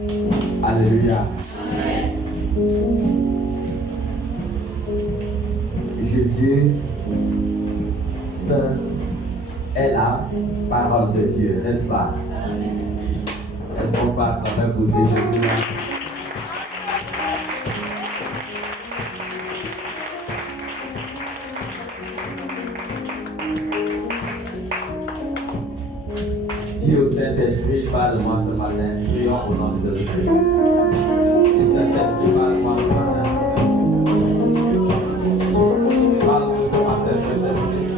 Alléluia. Jésus seul est la parole de Dieu, n'est-ce pas? Est-ce qu'on va quand même pousser Jésus? Si au Saint-Esprit parle-moi ce matin, prions au nom de Jésus. Et Saint-Esprit parle-moi ce matin. Parle-nous ce matin, Saint-Esprit.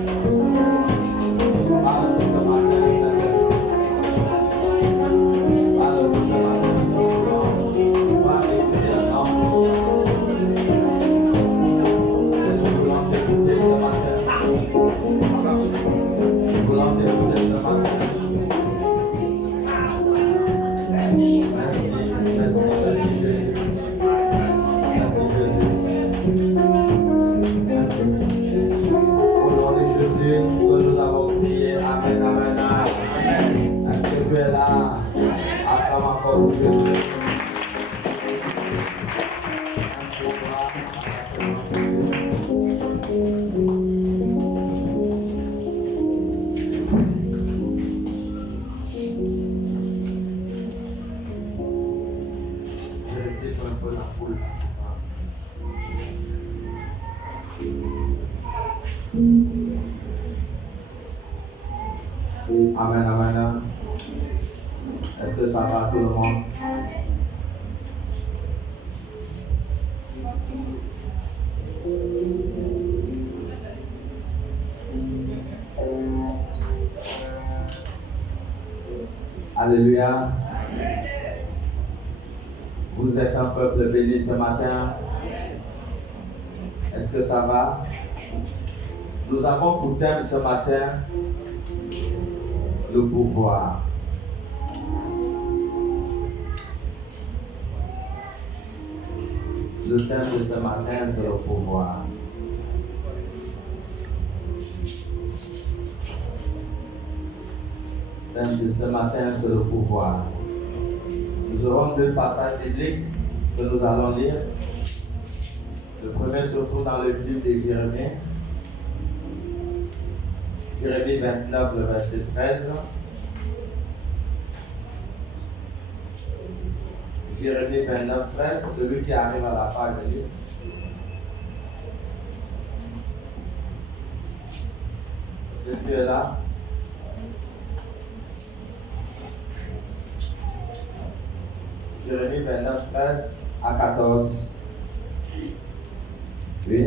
Parle-nous ce matin, Saint-Esprit. Parle-nous ce matin, Saint-Esprit. Parle-nous un nom. Nous voulons t'écouter ce matin. Nous voulons t'écouter ce matin. Amen, amen. Est-ce que ça va tout le monde? Alléluia. Vous êtes un peuple béni ce matin. Est-ce que ça va? Nous avons pour thème ce matin le pouvoir. Le thème de ce matin, c'est le pouvoir. Le thème de ce matin, c'est le pouvoir. Nous aurons deux passages bibliques que nous allons lire. Le premier se trouve dans le livre de Jérémie. Jérémie 29, le verset 13. Jérémie 29, 13, celui qui arrive à la page de livre. Est-ce que tu es là? Jérémie 29, 13 à 14. Oui.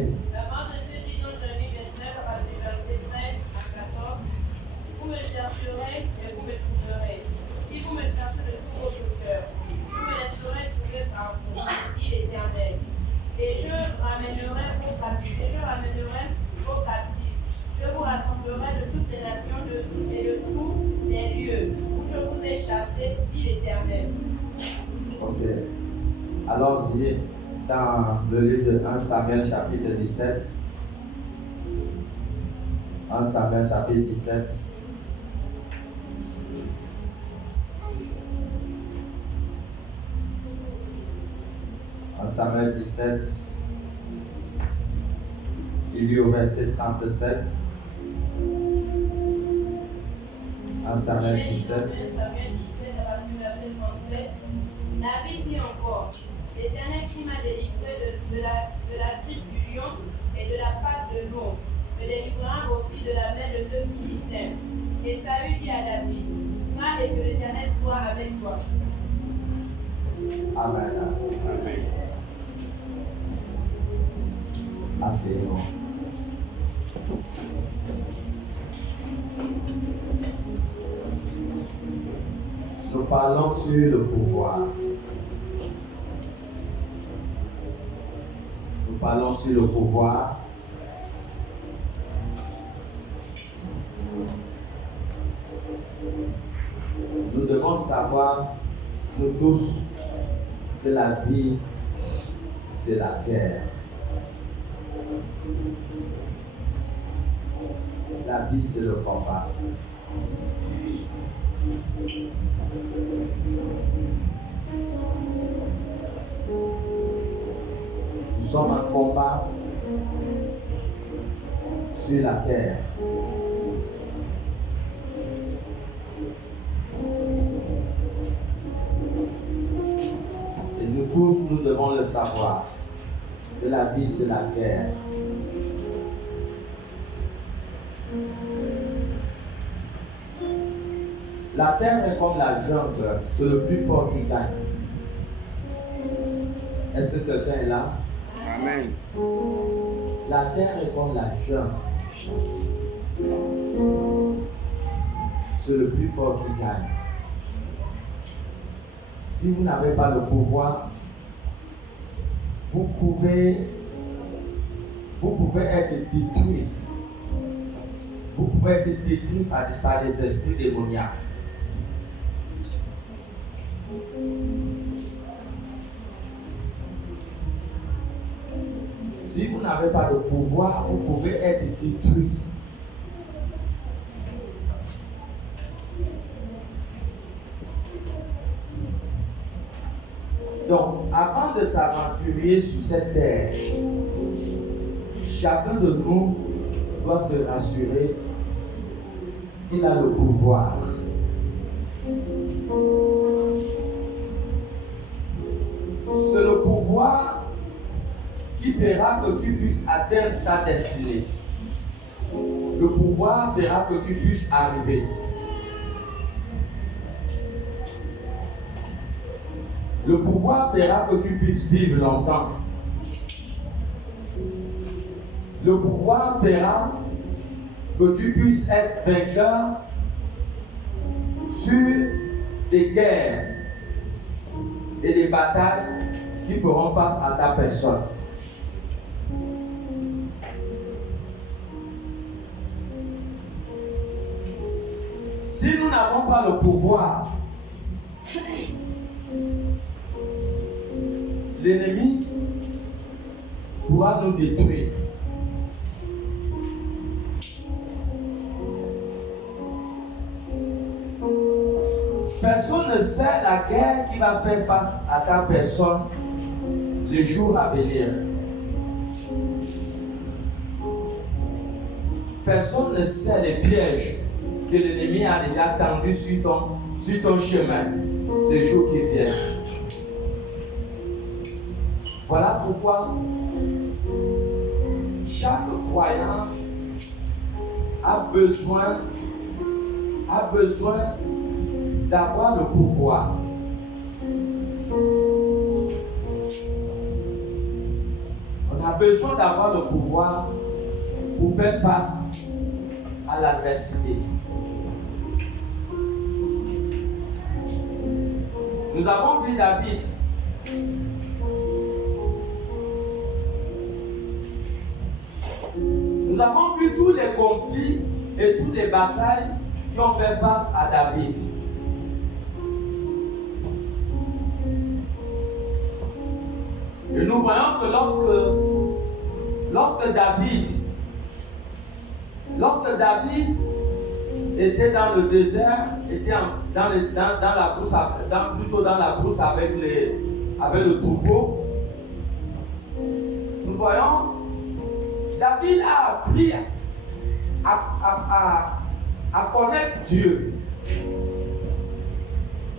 Vous me chercherez et vous me trouverez. Si vous me cherchez de tout votre cœur, vous me laisserez trouver par vous, dit l'Éternel. Et je ramènerai vos captifs. Je vous rassemblerai de toutes les nations et de tous les lieux où je vous ai chassés, dit l'Éternel. Ok. Allons-y dans le livre de 1 Samuel chapitre 17. 1 Samuel chapitre 17. 1 Samuel 17, il lit au verset 37. 1 Samuel 17. Samuel 17, à partir du verset 37. David dit encore, l'Éternel qui m'a délivré de la griffe du lion et de la patte de l'ours, me délivrera aussi de la main de ce Philistin. Et Saül dit à David, va et que l'Éternel soit avec toi. Amen. Amen. Asseyons. Nous parlons sur le pouvoir. Nous parlons sur le pouvoir. Nous devons savoir, nous tous, que la vie, c'est la guerre. La vie, c'est le combat. sommes en combat sur la terre. Et nous tous, nous devons le savoir, que la vie, c'est la guerre. La terre est comme la jungle, c'est le plus fort qui gagne. Est-ce que quelqu'un est là? Amen. La terre est comme la jungle. C'est le plus fort qui gagne. Si vous n'avez pas le pouvoir, vous pouvez être détruit. Vous pouvez être détruit par les esprits démoniaques. Si vous n'avez pas de pouvoir, vous pouvez être détruit. Donc, avant de s'aventurer sur cette terre, chacun de nous doit se rassurer qu'il a le pouvoir. C'est le pouvoir qui fera que tu puisses atteindre ta destinée. Le pouvoir fera que tu puisses arriver. Le pouvoir fera que tu puisses vivre longtemps. Le pouvoir fera que tu puisses être vainqueur sur des guerres et des batailles qui feront face à ta personne. Si nous n'avons pas le pouvoir, l'ennemi pourra nous détruire. Personne ne sait la guerre qui va faire face à ta personne les jours à venir. Personne ne sait les pièges que l'ennemi a déjà tendus sur ton chemin les jours qui viennent. Voilà pourquoi chaque croyant a besoin d'avoir le pouvoir. On a besoin d'avoir le pouvoir pour faire face à l'adversité. Nous avons vu David. Nous avons vu tous les conflits et toutes les batailles qui ont fait face à David. Et nous voyons que lorsque David était dans le désert, était dans la brousse avec le troupeau, nous voyons David a appris à connaître Dieu.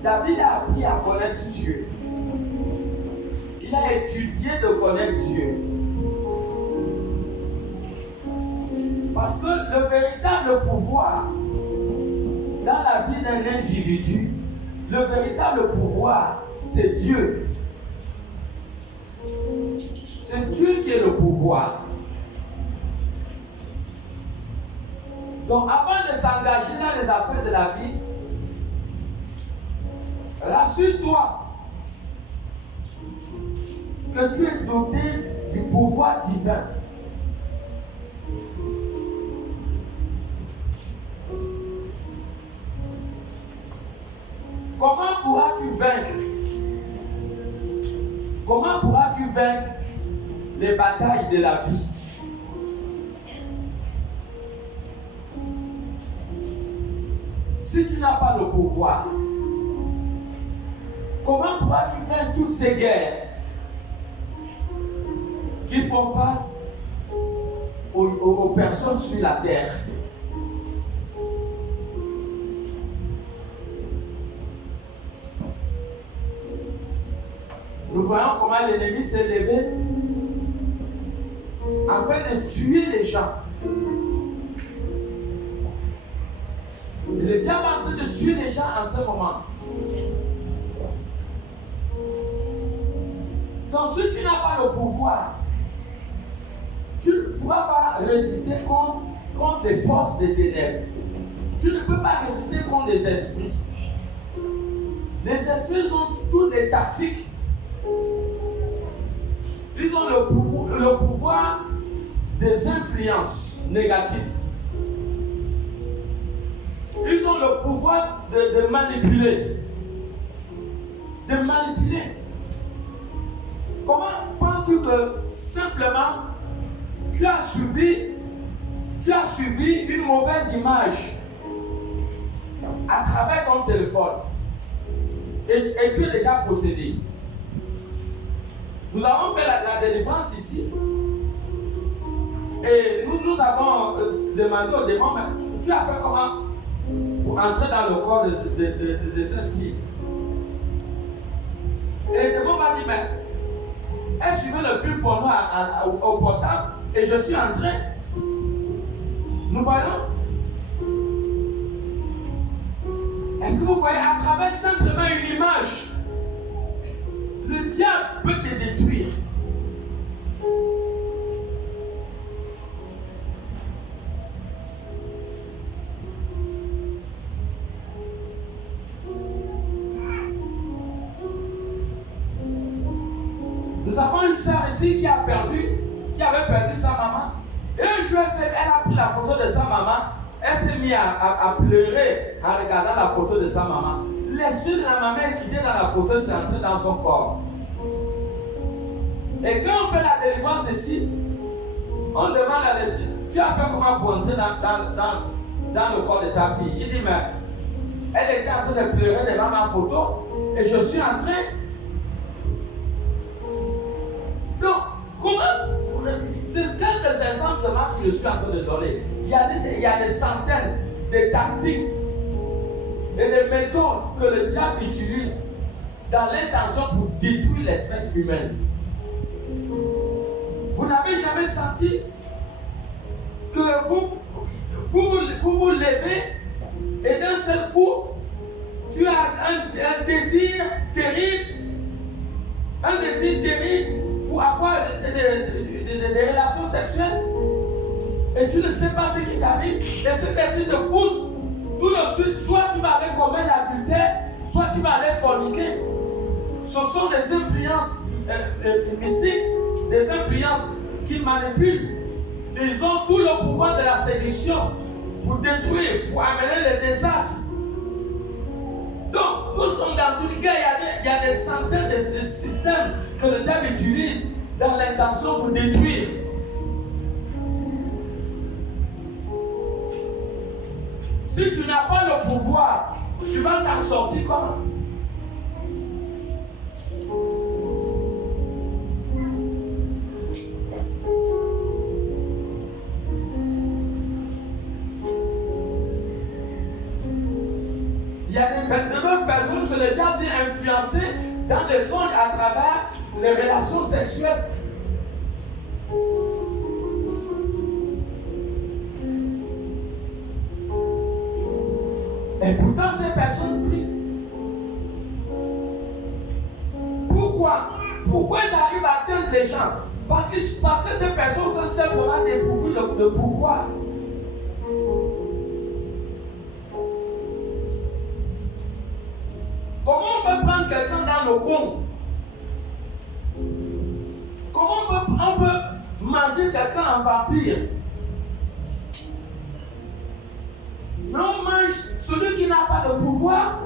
David a appris à connaître Dieu. Il a étudié de connaître Dieu. Parce que le véritable pouvoir dans la vie d'un individu, le véritable pouvoir, c'est Dieu. C'est Dieu qui est le pouvoir. Donc avant de s'engager dans les affaires de la vie, rassure-toi que tu es doté du pouvoir divin. Comment pourras-tu vaincre? Comment pourras-tu vaincre les batailles de la vie? Si tu n'as pas le pouvoir, comment pourras-tu vaincre toutes ces guerres qui font face aux personnes sur la terre. Nous voyons comment l'ennemi s'est levé afin de tuer les gens. Le diable est en train de tuer les gens en ce moment. Donc si tu n'as pas le pouvoir, tu ne pourras pas résister contre les forces des ténèbres. Tu ne peux pas résister contre les esprits. Les esprits ont toutes les tactiques. Ils ont le pouvoir des influences négatives. Ils ont le pouvoir de manipuler. De manipuler. Comment penses-tu que simplement tu as suivi une mauvaise image à travers ton téléphone et tu es déjà possédé? Nous avons fait la délivrance ici et nous avons demandé au démon, mais tu as fait comment pour entrer dans le corps de cette fille? Et le démon m'a dit, mais elle suivait le film pour moi au portable et je suis entré. Nous voyons. Est-ce que vous voyez à travers simplement une image, le diable peut te détruire. Nous avons une sœur ici qui avait perdu sa maman. Et un jour, elle a pris la photo de sa maman. Elle s'est mise à pleurer en regardant la photo de sa maman. L'esprit de la maman qui était dans la photo s'est entré dans son corps. Et quand on fait la délivrance ici, on demande à l'esprit, tu as fait comment pour entrer dans le corps de ta fille? Il dit, mais elle était en train de pleurer devant ma photo et je suis entré. Donc, comment? C'est quelques exemples seulement que je suis en train de donner. Il y a des centaines de tactiques et de méthodes que le diable utilise dans l'intention pour détruire l'espèce humaine. Vous n'avez jamais senti que vous vous levez et d'un seul coup, tu as un désir terrible pour avoir des relations sexuelles et tu ne sais pas ce qui t'arrive et cet esprit te pousse tout de suite, soit tu vas aller commettre l'adultère, soit tu vas aller forniquer. Ce sont des influences mystiques, des influences qui manipulent. Ils ont tout le pouvoir de la séduction pour détruire, pour amener le désastre. Donc, nous sommes dans une guerre, il y a des centaines de systèmes que le diable utilise dans l'intention pour détruire. Si tu n'as pas le pouvoir, tu vas t'en sortir comment? Il y a d'autres personnes que le diable vient influencer dans les songes à travers les relations sexuelles. Et pourtant, ces personnes prient. Pourquoi ils arrivent à atteindre les gens? Parce que ces personnes sont simplement dépourvues de pouvoir. Comment on peut prendre quelqu'un dans le compte? Comment on peut manger quelqu'un en vampire? Mais on mange celui qui n'a pas de pouvoir.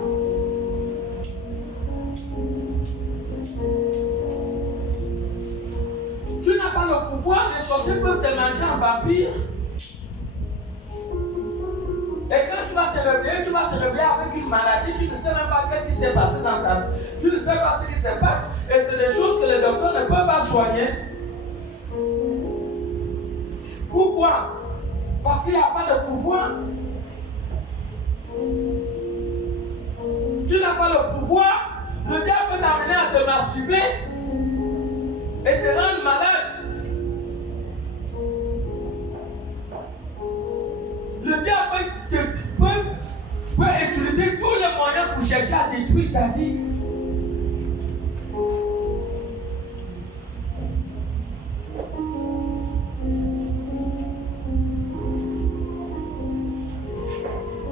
Tu n'as pas le pouvoir, les sorciers peuvent te manger en vampire. Et quand tu vas te réveiller avec une maladie, tu ne sais même pas qu'est-ce qui s'est passé dans ta vie. Tu ne sais pas ce qui se passe. Et c'est des choses que les docteurs ne peuvent pas soigner. Pourquoi? Parce qu'il n'y a pas de pouvoir. Tu n'as pas le pouvoir. Le diable peut t'amener à te masturber et te rendre malade. Le diable peut utiliser tous les moyens pour chercher à détruire ta vie.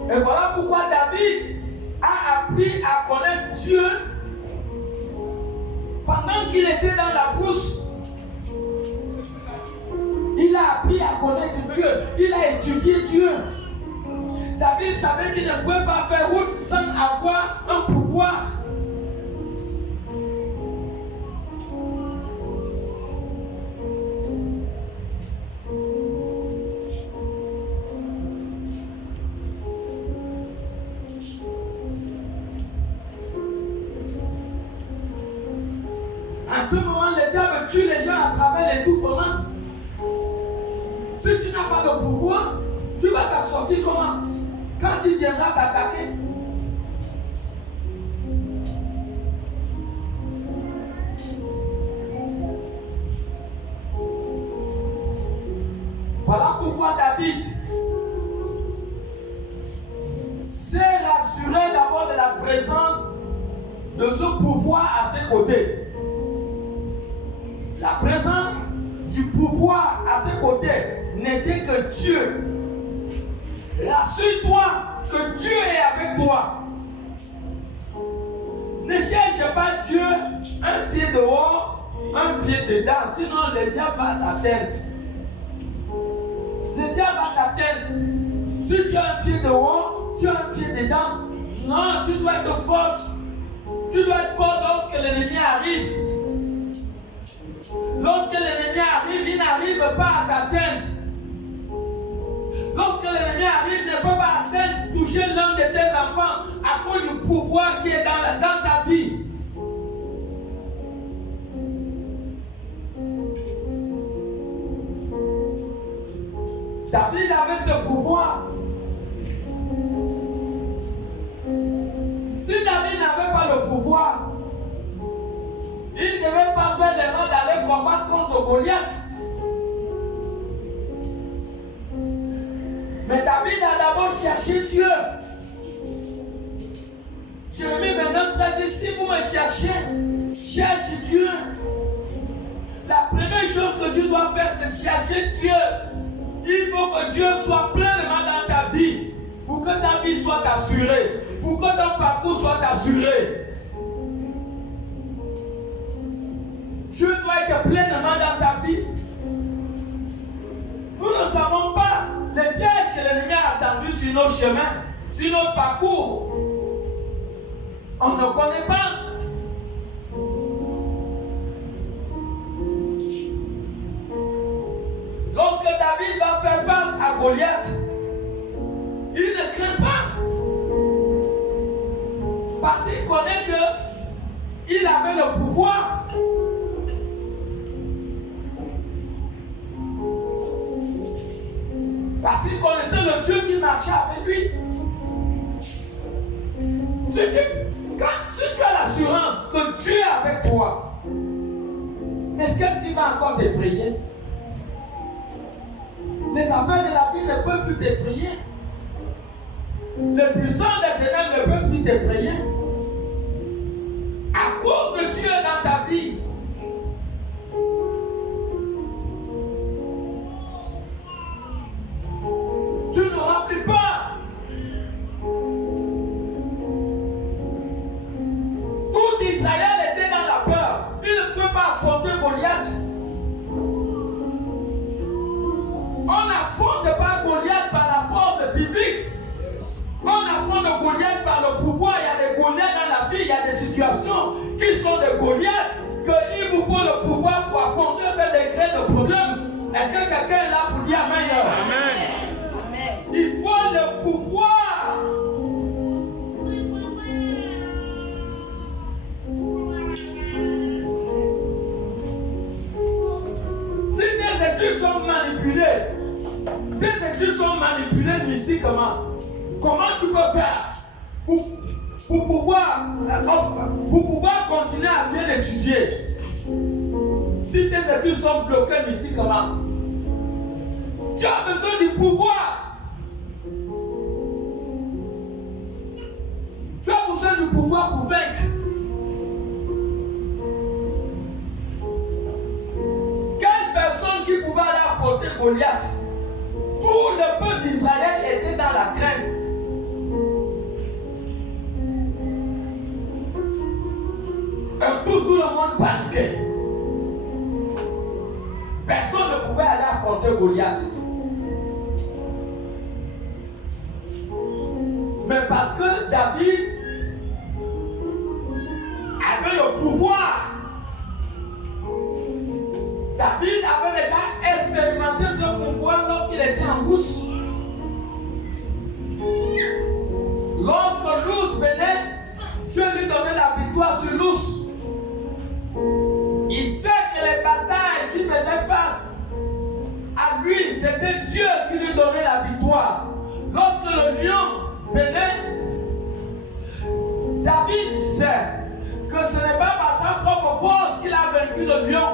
Et voilà pourquoi David a appris à connaître Dieu pendant qu'il était dans la brousse. Il a appris à connaître Dieu. Il a étudié Dieu. David savait qu'il ne pouvait pas faire route sans avoir un pouvoir. À ce moment, le diable tue les gens à travers l'étouffement. Si tu n'as pas le pouvoir, tu vas t'en sortir comment? Quand il viendra t'attaquer. Voilà pourquoi David s'est rassuré d'abord de la présence de ce pouvoir à ses côtés. La présence du pouvoir à ses côtés n'était que Dieu. Rassure-toi que Dieu est avec toi. Ne cherche pas Dieu un pied dehors, un pied dedans, sinon le diable va t'atteindre. Le diable va t'atteindre. Si tu as un pied dehors, tu as un pied dedans. Non, tu dois être fort. Tu dois être fort lorsque l'ennemi arrive. Lorsque l'ennemi arrive, il n'arrive pas à t'atteindre. Lorsque l'ennemi arrive, il ne peut pas atteindre, toucher l'un de tes enfants à cause du pouvoir qui est dans ta vie. David avait ce pouvoir. Si David n'avait pas le pouvoir, il ne devait pas faire l'erreur d'aller combattre contre Goliath. Mais David a d'abord cherché Dieu. Jérémie 29 dit, si vous me cherchez, cherche Dieu. La première chose que tu dois faire, c'est chercher Dieu. Il faut que Dieu soit pleinement dans ta vie pour que ta vie soit assurée, pour que ton parcours soit assuré. Dieu doit être pleinement dans ta vie. Nous ne savons pas les pièges que l'ennemi a attendus sur nos chemins, sur notre parcours. On ne connaît pas. Lorsque David va faire face à Goliath, il ne craint pas. Parce qu'il connaît qu'il avait le pouvoir. Parce qu'il connaissait le Dieu qui marchait avec lui. Si tu as l'assurance que Dieu est avec toi, est-ce qu'il va encore t'effrayer? Les affaires de la vie ne peuvent plus t'effrayer. Les puissants des ténèbres ne peuvent plus t'effrayer. À cause de Dieu dans ta vie. Tu n'auras plus peur. Tout Israël était dans la peur. Il ne pouvait pas affronter Goliath. On n'affronte pas Goliath par la force physique. On affronte Goliath par le pouvoir. Il y a des Goliaths dans la vie. Il y a des situations qui sont des Goliaths qu'il vous faut le pouvoir pour affronter ces degrés de problème. Est-ce que quelqu'un est là pour dire Amen? Amen. Il faut le pouvoir. Si des études sont manipulées, tes études sont manipulées mystiquement. Comment tu peux faire pour pouvoir continuer à bien étudier si tes études sont bloquées mystiquement? Tu as besoin du pouvoir. Tu as besoin du pouvoir pour vaincre. Quelle personne qui pouvait aller affronter Goliath? Tout le peuple d'Israël était dans la crainte. Et tout le monde paniquait. Personne ne pouvait aller affronter Goliath. Mais parce que David avait le pouvoir. David avait déjà expérimenté ce pouvoir lorsqu'il était en bouche. Lorsque l'ours venait, Dieu lui donnait la victoire sur l'ours. Il sait que les batailles qui faisaient face à lui, c'était Dieu qui lui donnait la victoire. Lorsque le lion venait, David sait que ce n'est pas par sa propre force qu'il a vaincu le lion.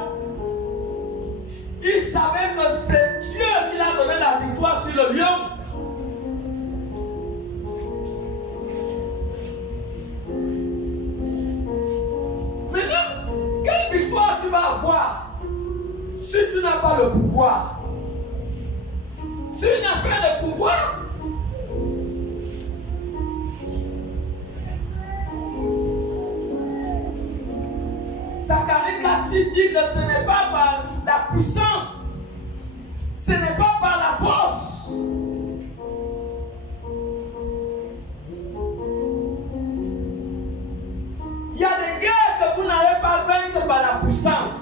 Il savait que c'est Dieu qui a donné la victoire sur le lion. Maintenant, quelle victoire tu vas avoir si tu n'as pas le pouvoir? Si tu n'as pas le pouvoir, Zacharie 4:6 dit que ce n'est pas par la puissance, ce n'est pas par la force. Il y a des guerres que vous n'allez pas vaincre par la puissance.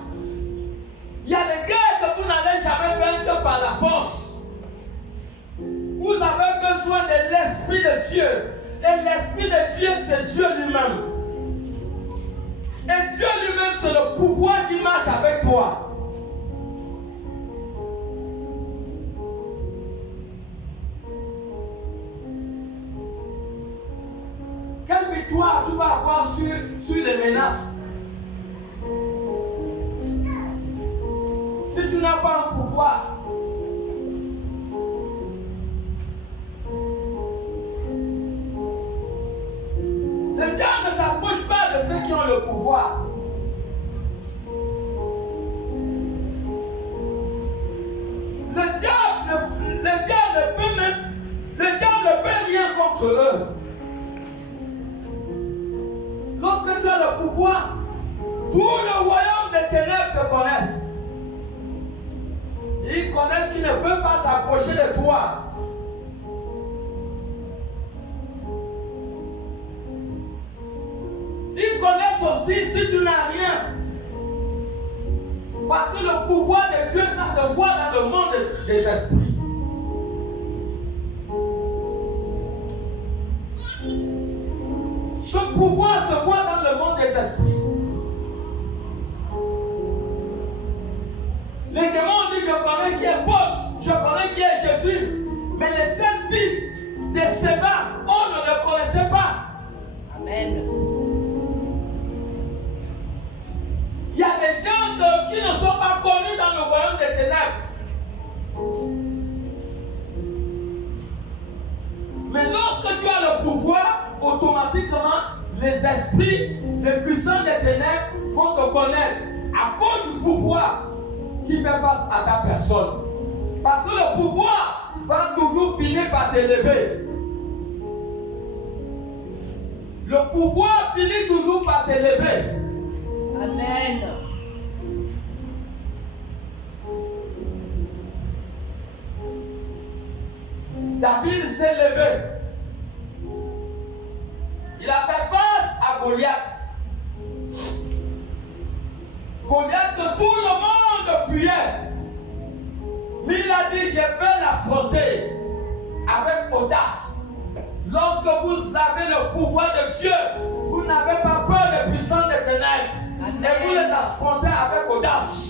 Il y a des guerres que vous n'allez jamais vaincre par la force. Vous avez besoin de l'Esprit de Dieu. Et l'Esprit de Dieu, c'est Dieu lui-même. Et Dieu lui-même, c'est le pouvoir qui marche avec toi. Quelle victoire tu vas avoir sur les menaces? Si tu n'as pas un pouvoir, le diable ne s'approche pas de ceux qui ont le pouvoir. Le diable ne peut rien contre eux. Lorsque tu as le pouvoir, tout le royaume des ténèbres te connaissent. Ils connaissent qu'ils ne peuvent pas s'approcher de toi. Ils connaissent aussi si tu n'as rien. Parce que le pouvoir de Dieu, ça se voit dans le monde des esprits. Ce pouvoir se voit dans le monde des esprits. Les démons disent: je connais qui est Paul, je connais qui est Jésus. Mais les 7 fils de Séba, on ne le connaissait pas. Amen. Il y a des gens qui ne sont pas connus dans le royaume des ténèbres. Mais lorsque tu as le pouvoir, automatiquement, les esprits, les puissants des ténèbres vont te connaître à cause du pouvoir qui fait face à ta personne. Parce que le pouvoir va toujours finir par t'élever. Le pouvoir finit toujours par t'élever. Amen. David s'est levé. Il a fait face à Goliath. Goliath que tout le monde fuyait. Mais il a dit: je vais l'affronter avec audace. Lorsque vous avez le pouvoir de Dieu, vous n'avez pas peur des puissants des ténèbres. Amen. Et vous les affrontez avec audace.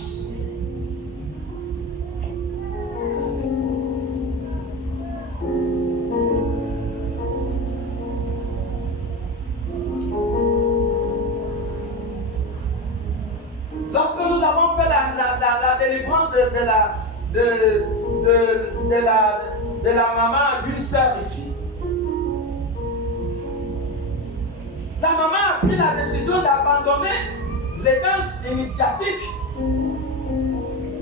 délivrance de la maman d'une sœur ici. La maman a pris la décision d'abandonner les danses initiatiques.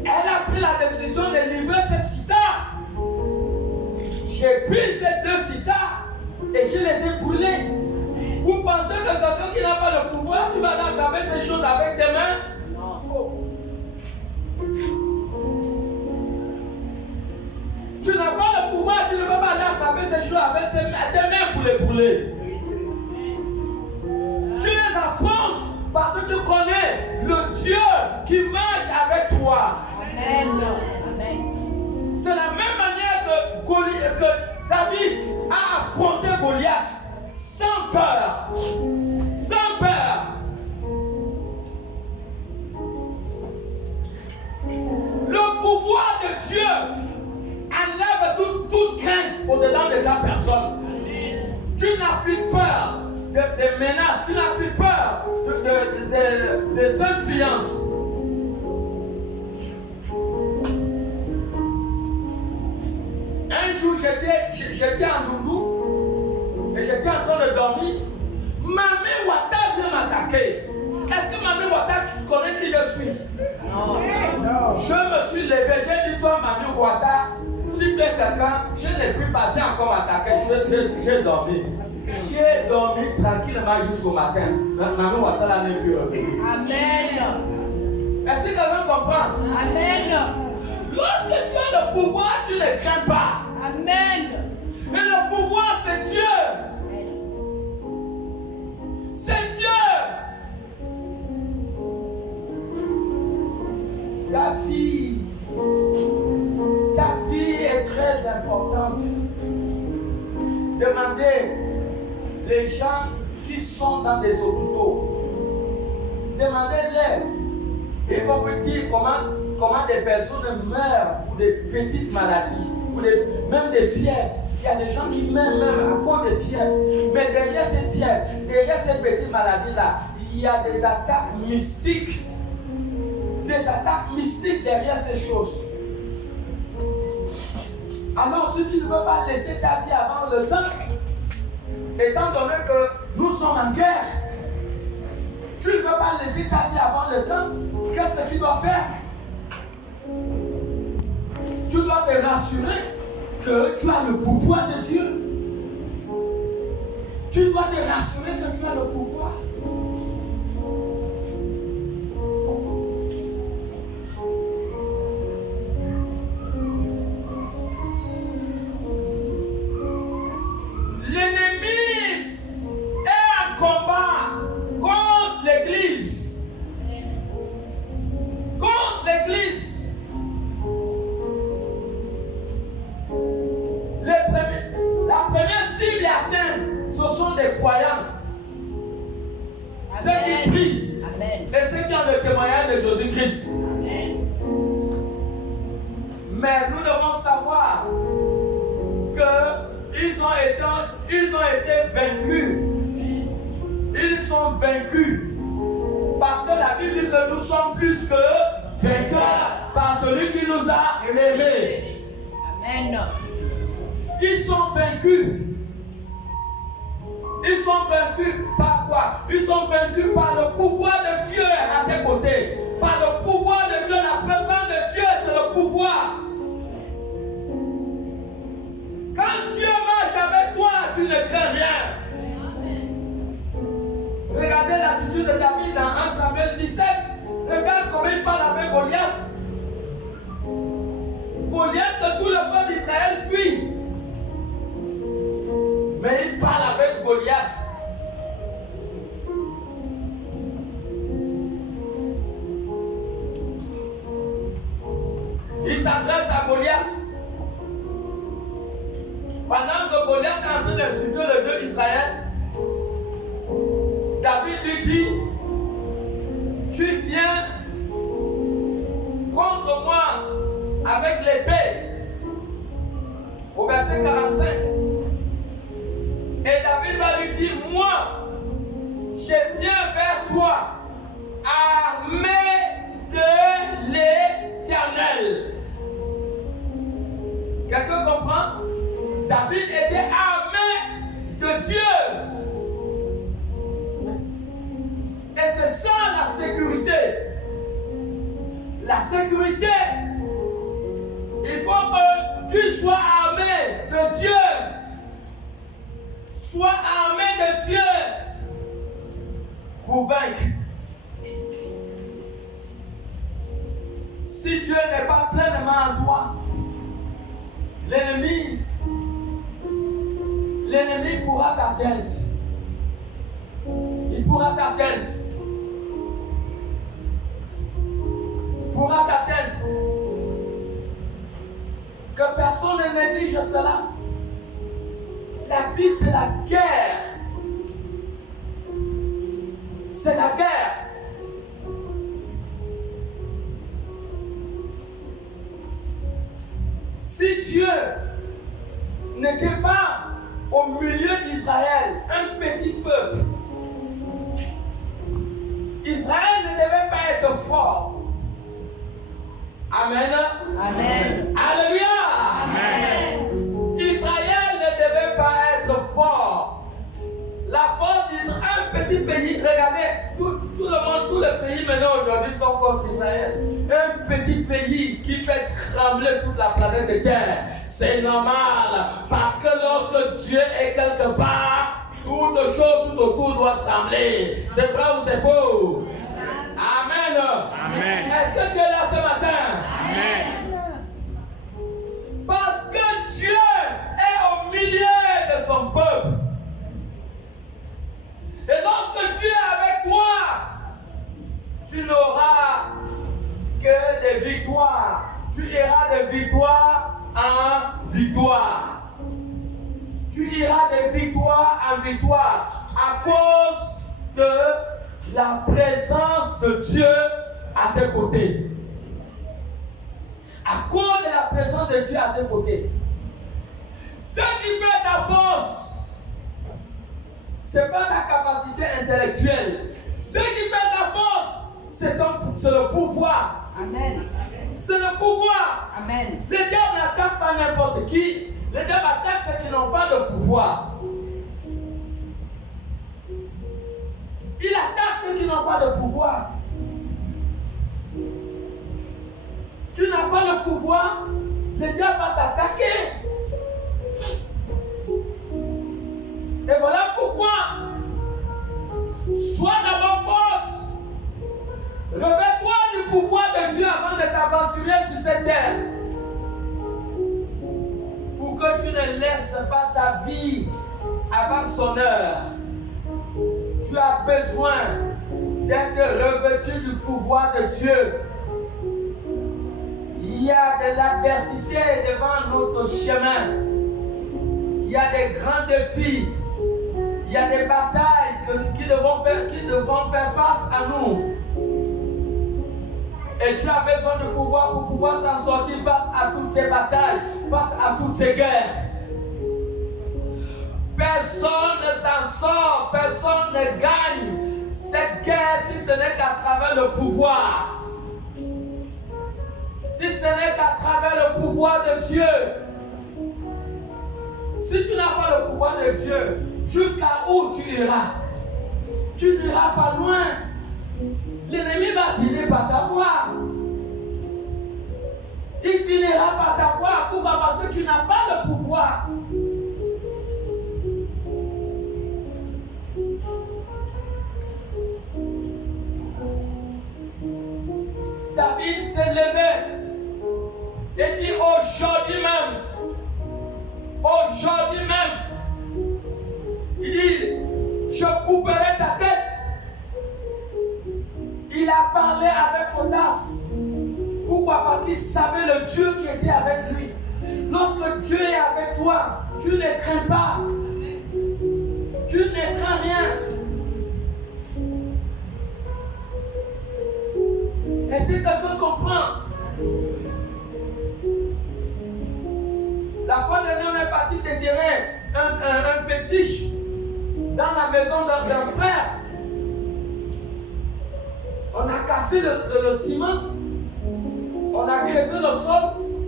Elle a pris la décision de livrer ses sitars. J'ai pris ces 2 sitars et je les ai brûlés. Vous pensez que quelqu'un qui n'a pas le pouvoir, tu vas attraper ces choses avec tes mains? Non. Tu n'as pas le pouvoir, tu ne peux pas aller attraper ces choses avec tes mains pour les brûler. Tu les affrontes parce que tu connais le Dieu qui marche avec toi. Amen. C'est la même manière que David a affronté Goliath sans peur. Sans peur. Le pouvoir de Dieu enlève toute crainte au-dedans de ta personne. Tu n'as plus peur des menaces, tu n'as plus peur des influences. Un jour, j'étais en doudou et j'étais en train de dormir. Mamie Wata vient m'attaquer. Est-ce que Mamie Wata connaît qui je suis? Non. Je me suis levé, j'ai dit toi Mamie Wata, si tu es quelqu'un, je n'ai plus passé encore m'attaquer. J'ai dormi. J'ai dormi tranquillement jusqu'au matin. Mamie Wata là n'est plus. Amen. Est-ce que quelqu'un comprend? Amen. Lorsque tu as le pouvoir, tu ne crains pas. Amen. Et le pouvoir, c'est Dieu. C'est Dieu. Ta vie est très importante. Demandez les gens qui sont dans des hôpitaux. Demandez-les. Ils vont vous dire comment des personnes meurent pour des petites maladies, pour même des fièvres. Il y a des gens qui meurent même à cause des fièvres. Mais derrière ces fièvres, derrière ces petites maladies-là, il y a des attaques mystiques. Des attaques mystiques derrière ces choses. Alors si tu ne veux pas laisser ta vie avant le temps, étant donné que nous sommes en guerre, tu ne veux pas laisser ta vie avant le temps, qu'est-ce que tu dois faire? Tu dois te rassurer que tu as le pouvoir de Dieu. Tu dois te rassurer que tu as le pouvoir. Mais nous devons savoir qu'ils ont été vaincus. Ils sont vaincus. Parce que la Bible dit que nous sommes plus que vainqueurs par celui qui nous a aimés. Amen. Ils sont vaincus. Ils sont vaincus par quoi? Ils sont vaincus par le pouvoir de Dieu à tes côtés. Par le pouvoir de Dieu, la présence de Dieu, c'est le pouvoir. Quand Dieu marche avec toi, tu ne crains rien. Regardez l'attitude de David dans 1 Samuel 17. Regarde comment il parle avec Goliath. Goliath, que tout le peuple d'Israël fuit. Mais il parle avec Goliath. Il s'adresse à Goliath. Pendant que Goliath est en train d'insulter le Dieu d'Israël, David lui dit, tu viens contre moi avec l'épée. Au verset 45. Et David va lui dire, moi, je viens vers toi, armé de l'Éternel. sécurité. Il faut que tu sois armé de Dieu. Sois armé de Dieu pour vaincre. Si Dieu n'est pas pleinement en toi, l'ennemi pourra t'atteindre. Il pourra t'atteindre. Il pourra t'atteindre. Que personne ne néglige cela. La vie, c'est la guerre. C'est la guerre. Si Dieu n'était pas au milieu d'Israël, un petit peuple, Israël ne devait pas être fort. Amen. Amen. Alléluia. Amen. Israël ne devait pas être fort. La force d'Israël, un petit pays, regardez, tout le monde, tous les pays maintenant aujourd'hui sont contre Israël. Un petit pays qui fait trembler toute la planète Terre. C'est normal, parce que lorsque Dieu est quelque part, toute chose tout autour doit trembler. C'est vrai ou c'est faux? Amen. Amen. Est-ce que tu es là ce matin? Amen. Parce que Dieu est au milieu de son peuple. Et lorsque Dieu est avec toi, tu n'auras que des victoires. Tu iras de victoire en victoire. Tu iras de victoire en victoire à cause de la présence de Dieu à tes côtés. À cause de la présence de Dieu à tes côtés. Ce qui fait ta force, ce n'est pas ta capacité intellectuelle. Ce qui fait ta force, c'est le pouvoir. Amen. C'est le pouvoir. Amen. Le diable n'attaque pas n'importe qui. Le diable attaque ceux qui n'ont pas de pouvoir. Il attaque ceux qui n'ont pas de pouvoir. Tu n'as pas le pouvoir, le diable va t'attaquer. Et voilà pourquoi, sois d'abord forte. Revêt-toi du pouvoir de Dieu avant de t'aventurer sur cette terre. Pour que tu ne laisses pas ta vie avant son heure. Tu as besoin d'être revêtu du pouvoir de Dieu. Il y a de l'adversité devant notre chemin. Il y a des grands défis. Il y a des batailles qui devront faire face à nous. Et tu as besoin de pouvoir pour pouvoir s'en sortir face à toutes ces batailles, face à toutes ces guerres. Personne ne s'en sort, personne ne gagne cette guerre si ce n'est qu'à travers le pouvoir. Si ce n'est qu'à travers le pouvoir de Dieu. Si tu n'as pas le pouvoir de Dieu, jusqu'à où tu iras? Tu n'iras pas loin. L'ennemi va finir par t'avoir. Il finira par t'avoir. Pourquoi? Parce que tu n'as pas le pouvoir. David s'est levé et dit aujourd'hui même, il dit, je couperai ta tête. Il a parlé avec audace. Pourquoi? Parce qu'il savait le Dieu qui était avec lui. Lorsque Dieu est avec toi, tu ne crains pas. Tu ne crains rien. Et si quelqu'un comprend, la fois dernière, on est parti déterrer un fétiche dans la maison d'un frère. On a cassé le ciment, on a creusé le sol,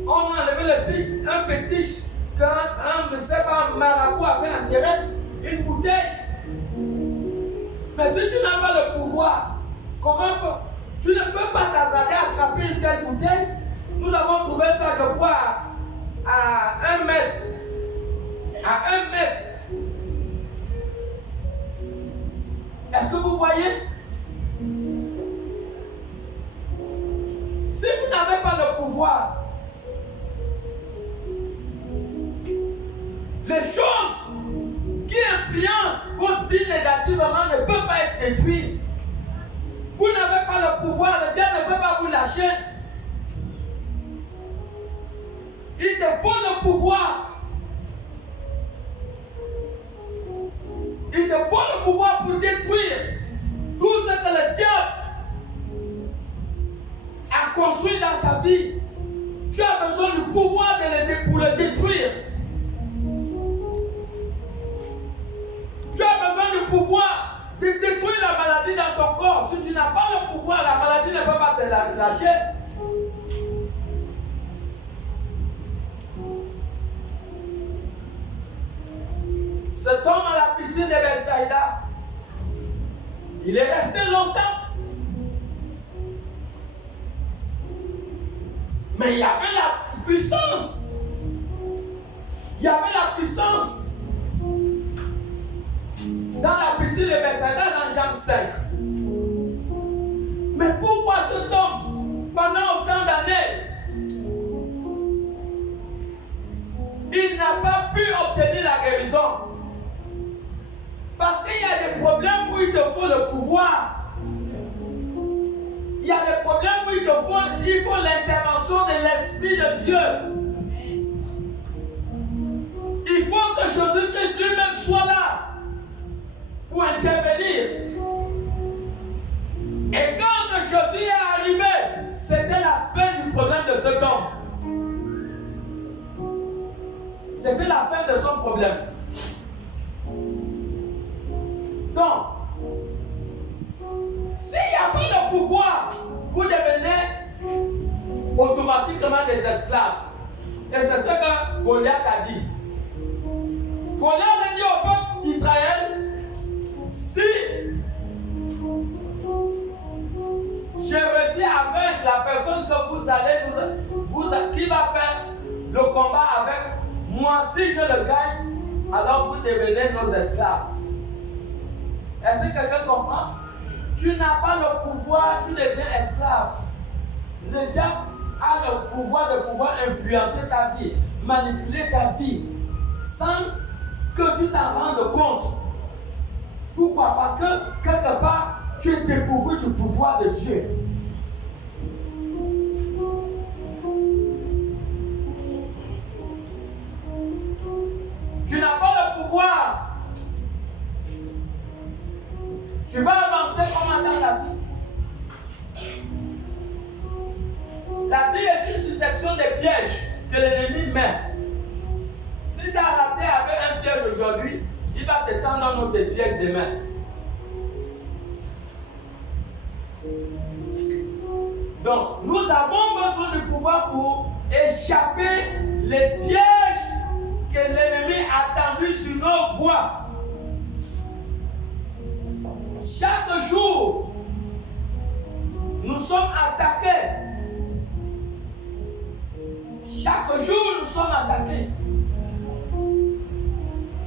on a enlevé un fétiche qu'un marabout avait enterré, une bouteille. Mais si tu n'as pas le pouvoir, tu ne peux pas t'hasarder à attraper une telle bouteille. détruire. Vous n'avez pas le pouvoir, le diable ne peut pas vous lâcher. Il te faut le pouvoir. Il te faut le pouvoir pour détruire tout ce que le diable a construit dans ta vie. Tu as besoin du pouvoir pour le détruire. Tu as besoin du pouvoir de détruire la maladie dans ton corps. Si tu n'as pas le pouvoir, la maladie ne peut pas te lâcher. Cet homme à la piscine de Bethsaïda, il est resté longtemps. Mais il y avait la puissance. Il y avait la puissance dans la piscine de Bethsaïda dans Jean 5. Mais pourquoi cet homme, pendant autant d'années, il n'a pas pu obtenir la guérison? Parce qu'il y a des problèmes où il te faut le pouvoir. Il y a des problèmes où il faut l'intervention de l'Esprit de Dieu. Il faut que Jésus-Christ lui-même soit là pour intervenir. Et quand Jésus est arrivé, c'était la fin du problème de cet homme. C'était la fin de son problème. Donc, s'il n'y a pas le pouvoir, vous devenez automatiquement des esclaves. Et c'est ce que Goliath a dit. Goliath a dit au peuple d'Israël, si j'ai réussi à vaincre la personne que vous allez, qui va faire le combat avec moi, si je le gagne, alors vous devenez nos esclaves. Est-ce que quelqu'un comprend? Tu n'as pas le pouvoir, tu deviens esclave. Le diable a le pouvoir de pouvoir influencer ta vie, manipuler ta vie, sans que tu t'en rendes compte. Pourquoi? Parce que quelque part, tu es dépourvu du pouvoir de Dieu. Tu n'as pas le pouvoir. Tu vas avancer comment dans la vie? La vie est une succession de pièges que l'ennemi met. Si tu as raté avec un piège aujourd'hui, il va te tendre un autre piège demain. Donc, nous avons besoin du pouvoir pour échapper les pièges que l'ennemi a tendus sur nos voies. Chaque jour, nous sommes attaqués. Chaque jour, nous sommes attaqués.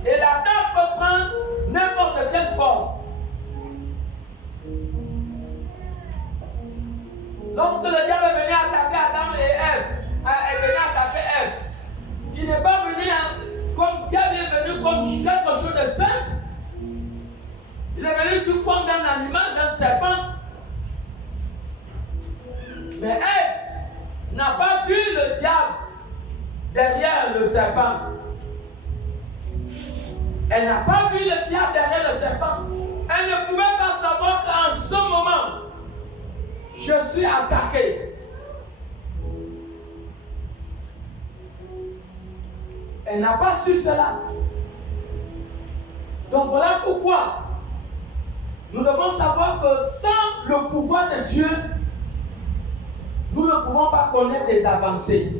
Et l'attaque peut prendre n'importe quelle forme. Lorsque le diable est venu attaquer Adam et Ève, est venu attaquer Ève, il n'est pas venu comme diable, est venu comme quelque chose de simple. Il est venu sous forme d'un animal, d'un serpent. Mais Ève n'a pas vu le diable derrière le serpent. Elle n'a pas vu le diable derrière le serpent. Elle ne pouvait pas savoir qu'en ce moment, je suis attaqué. Elle n'a pas su cela. Donc voilà pourquoi nous devons savoir que sans le pouvoir de Dieu, nous ne pouvons pas connaître des avancées.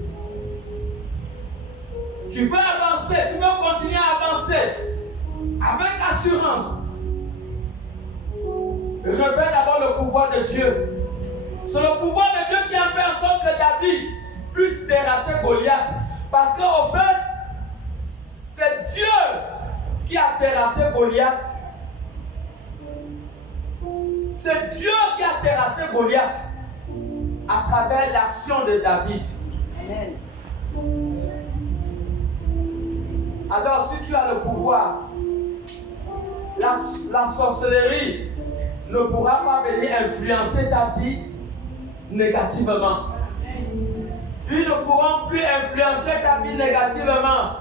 Tu veux avancer, tu veux continuer à avancer avec assurance. Révèle d'abord le pouvoir de Dieu. C'est le pouvoir de Dieu qui a fait en sorte que David puisse terrasser Goliath. Parce qu'au fait, c'est Dieu qui a terrassé Goliath. C'est Dieu qui a terrassé Goliath à travers l'action de David. Amen. Alors si tu as le pouvoir, la sorcellerie ne pourra pas venir influencer ta vie négativement. Ils ne pourront plus influencer ta vie négativement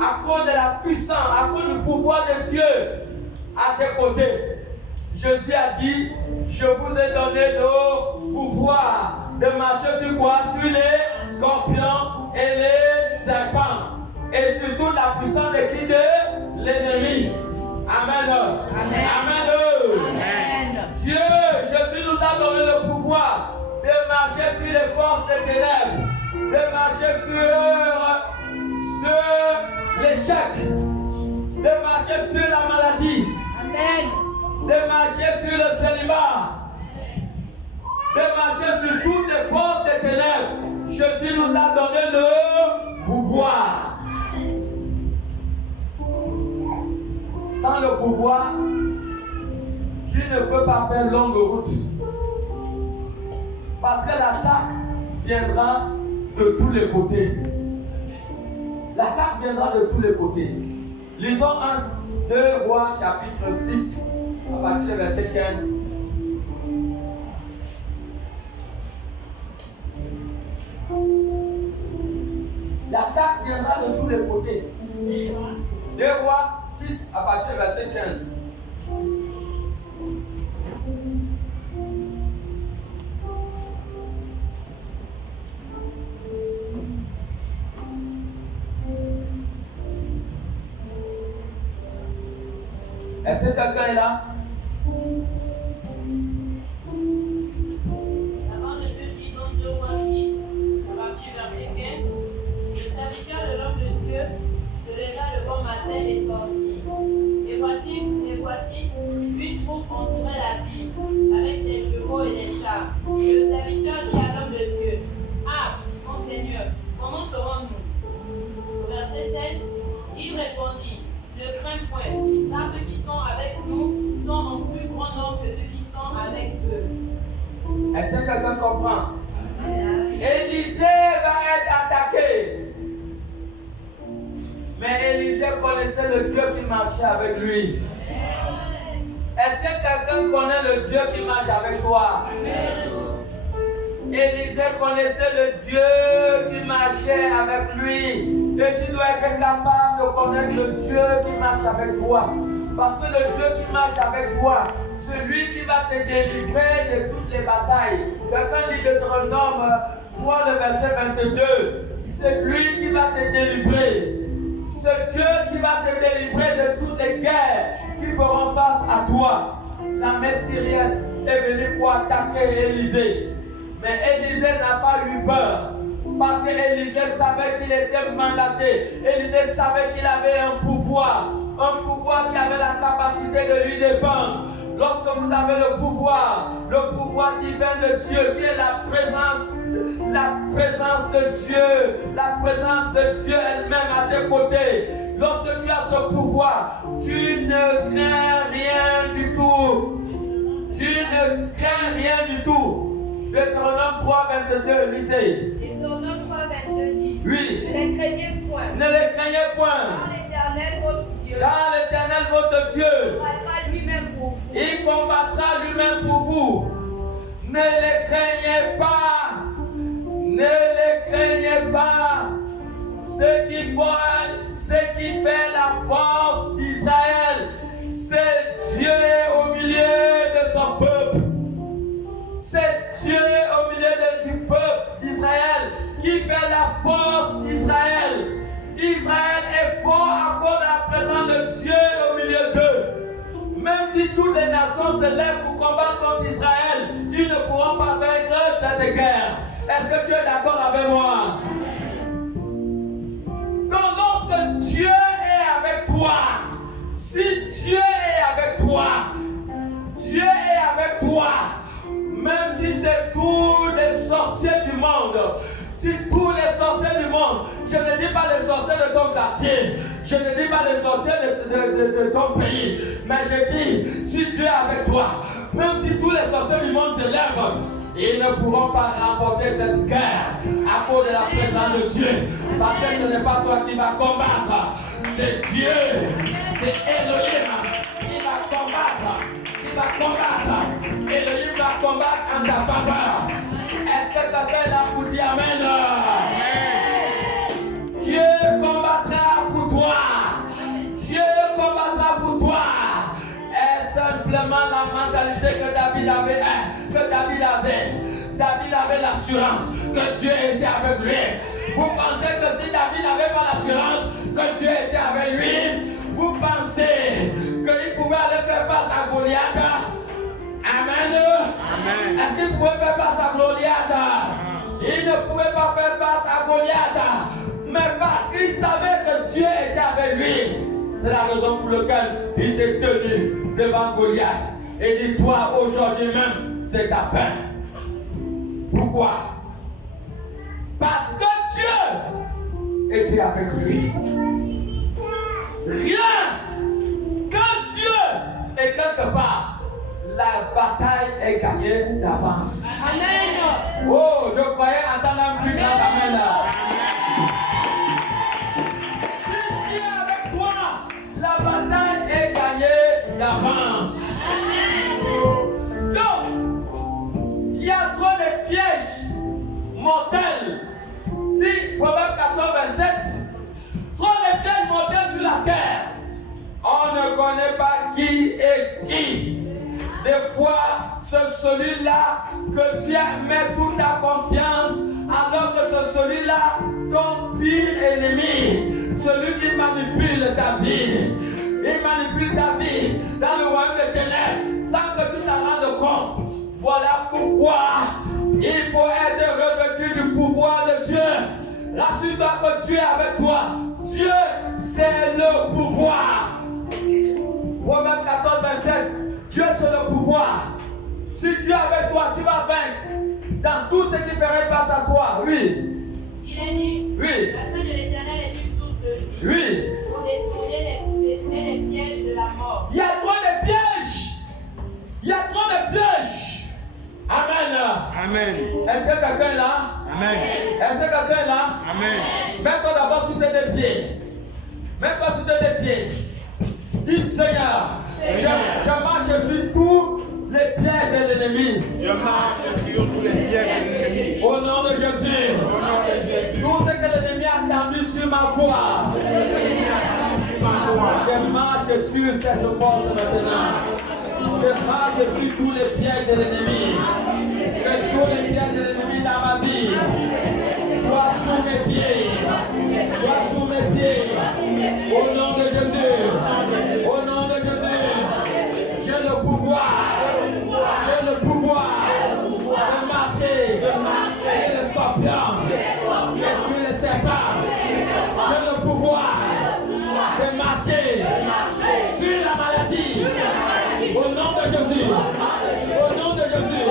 à cause de la puissance, à cause du pouvoir de Dieu à tes côtés. Jésus a dit, je vous ai donné le pouvoir de marcher sur quoi? Sur les scorpions et les serpents. Et surtout la puissance de qui? De l'ennemi. Amen. Amen. Amen. Amen. Dieu, Jésus nous a donné le pouvoir de marcher sur les forces des ténèbres, de marcher sur l'échec, de marcher sur la maladie, Amen. de marcher sur le célibat, de marcher sur toutes les forces des ténèbres. Jésus nous a donné le pouvoir. Sans le pouvoir, tu ne peux pas faire longue route. Parce que l'attaque viendra de tous les côtés. L'attaque viendra de tous les côtés. Lisons 2 Rois chapitre 6, à partir du verset 15. L'attaque viendra de tous les côtés. 2 Rois 6, à partir du verset 15. Est-ce que quelqu'un est là? La parole de Dieu dit dans 2 Rois 6, à partir du verset 15, le serviteur de l'homme de Dieu se leva le bon matin et sortit. Et voici, une troupe entourait la ville, avec des chevaux et des chars. Et le serviteur dit à l'homme de Dieu, ah, mon Seigneur, comment ferons-nous? Au verset 7, il répondit, ne crains point, car ceux qui sont avec nous sont en plus grand nombre que ceux qui sont avec eux. Est-ce que quelqu'un comprend? Élisée va être attaqué. Mais Élisée connaissait le Dieu qui marchait avec lui. Est-ce que quelqu'un connaît le Dieu qui marche avec toi? Élisée connaissait le Dieu qui marchait avec lui. Et tu dois être capable de connaître le Dieu qui marche avec toi. Parce que le Dieu qui marche avec toi, celui qui va te délivrer de toutes les batailles. Quelqu'un dit Deutéronome 3, le verset 22. C'est lui qui va te délivrer. C'est Dieu qui va te délivrer de toutes les guerres qui feront face à toi. La mère syrienne est venue pour attaquer Élisée. Mais Élisée n'a pas eu peur. Parce qu'Élisée savait qu'il était mandaté. Élisée savait qu'il avait un pouvoir qui avait la capacité de lui défendre. Lorsque vous avez le pouvoir divin de Dieu, qui est la présence de Dieu, la présence de Dieu elle-même à tes côtés. Lorsque tu as ce pouvoir, tu ne crains rien du tout. Tu ne crains rien du tout. Deutéronome 3, 22, lisez. Deutéronome 3, 22 dit, Oui. ne les craignez point. Ne les craignez point. Car l'Éternel votre Dieu Car l'Éternel votre Dieu, combattra lui-même pour vous. il combattra lui-même pour vous. Ne les craignez pas. Ne les craignez pas. Ce qui fait la force d'Israël, c'est Dieu au milieu de son peuple. C'est Dieu au milieu du peuple d'Israël qui fait la force d'Israël. Israël est fort à cause de la présence de Dieu au milieu d'eux. Même si toutes les nations se lèvent pour combattre contre Israël, ils ne pourront pas vaincre cette guerre. Est-ce que tu es d'accord avec moi? Donc lorsque Dieu est avec toi, si Dieu est avec toi, Dieu est avec toi, même si c'est tous les sorciers du monde, si tous les sorciers du monde, je ne dis pas les sorciers de ton quartier, je ne dis pas les sorciers de ton pays, mais je dis, si Dieu est avec toi, même si tous les sorciers du monde se lèvent, ils ne pourront pas remporter cette guerre à cause de la présence de Dieu. Parce que ce n'est pas toi qui vas combattre, c'est Dieu, c'est Elohim qui va combattre, qui va va combattre. Elohim va combattre en ta faveur. Est-ce que quelqu'un est là pour dire Amen? Dieu combattra pour toi. Dieu combattra pour toi. Est simplement la mentalité que David avait. David avait l'assurance que Dieu était avec lui. Vous pensez que si David n'avait pas l'assurance que Dieu était avec lui, vous pensez qu'il pouvait aller faire face à Goliath? Amen. Amen. Est-ce qu'il pouvait faire face à Goliath? Il ne pouvait pas faire face à Goliath. Mais parce qu'il savait que Dieu était avec lui. C'est la raison pour laquelle il s'est tenu devant Goliath. Et dit, toi aujourd'hui même, c'est ta fin. Pourquoi? Parce que Dieu était avec lui. Rien que Dieu est quelque part, la bataille est gagnée d'avance. Amen. Oh, je croyais entendre un plus grand amen là. Si Dieu est avec toi, la bataille est gagnée d'avance. Donc, il y a trop de pièges mortels. Dit Proverbe 14, 27. Trop de pièges mortels sur la terre. On ne connaît pas qui est qui. Des fois, c'est celui-là que tu mets toute ta confiance, alors que c'est celui-là ton pire ennemi. Celui qui manipule ta vie. Il manipule ta vie dans le royaume des ténèbres sans que tu t'en rendes compte. Voilà pourquoi il faut être revêtu du pouvoir de Dieu. Rassure-toi que Dieu est avec toi. Dieu, c'est le pouvoir. Proverbe 14, 27. Dieu, c'est le pouvoir. Si Dieu est avec toi, tu vas vaincre dans tout ce qui ferait face à toi. Oui. Il est dit, Oui. la fin de l'Éternel est une source de vie. Oui. Pour détourner les pièges de la mort. Il y a trop de pièges. Il y a trop de pièges. Amen. Amen. Est-ce que quelqu'un est là? Amen. Est-ce que quelqu'un est là? Amen. Mets-toi d'abord sur tes deux pieds. Mets-toi sur tes deux pieds. Dis Seigneur, je marche sur tous les pieds de l'ennemi. Je marche sur tous les pieds de l'ennemi. Au nom de Jésus. Au nom de Jésus. Tout ce que l'ennemi a tendu sur ma voie. Je marche sur cette force maintenant. Je marche sur tous les pieds de l'ennemi. Que tous les pieds de l'ennemi dans ma vie soient sous mes pieds. Sois sous mes pieds. Au nom de Jésus. Au nom de Jésus. J'ai le pouvoir. J'ai le pouvoir de marcher sur les scorpions et sur les serpents. J'ai le pouvoir de marcher sur la maladie. Au nom de Jésus. Au nom de Jésus.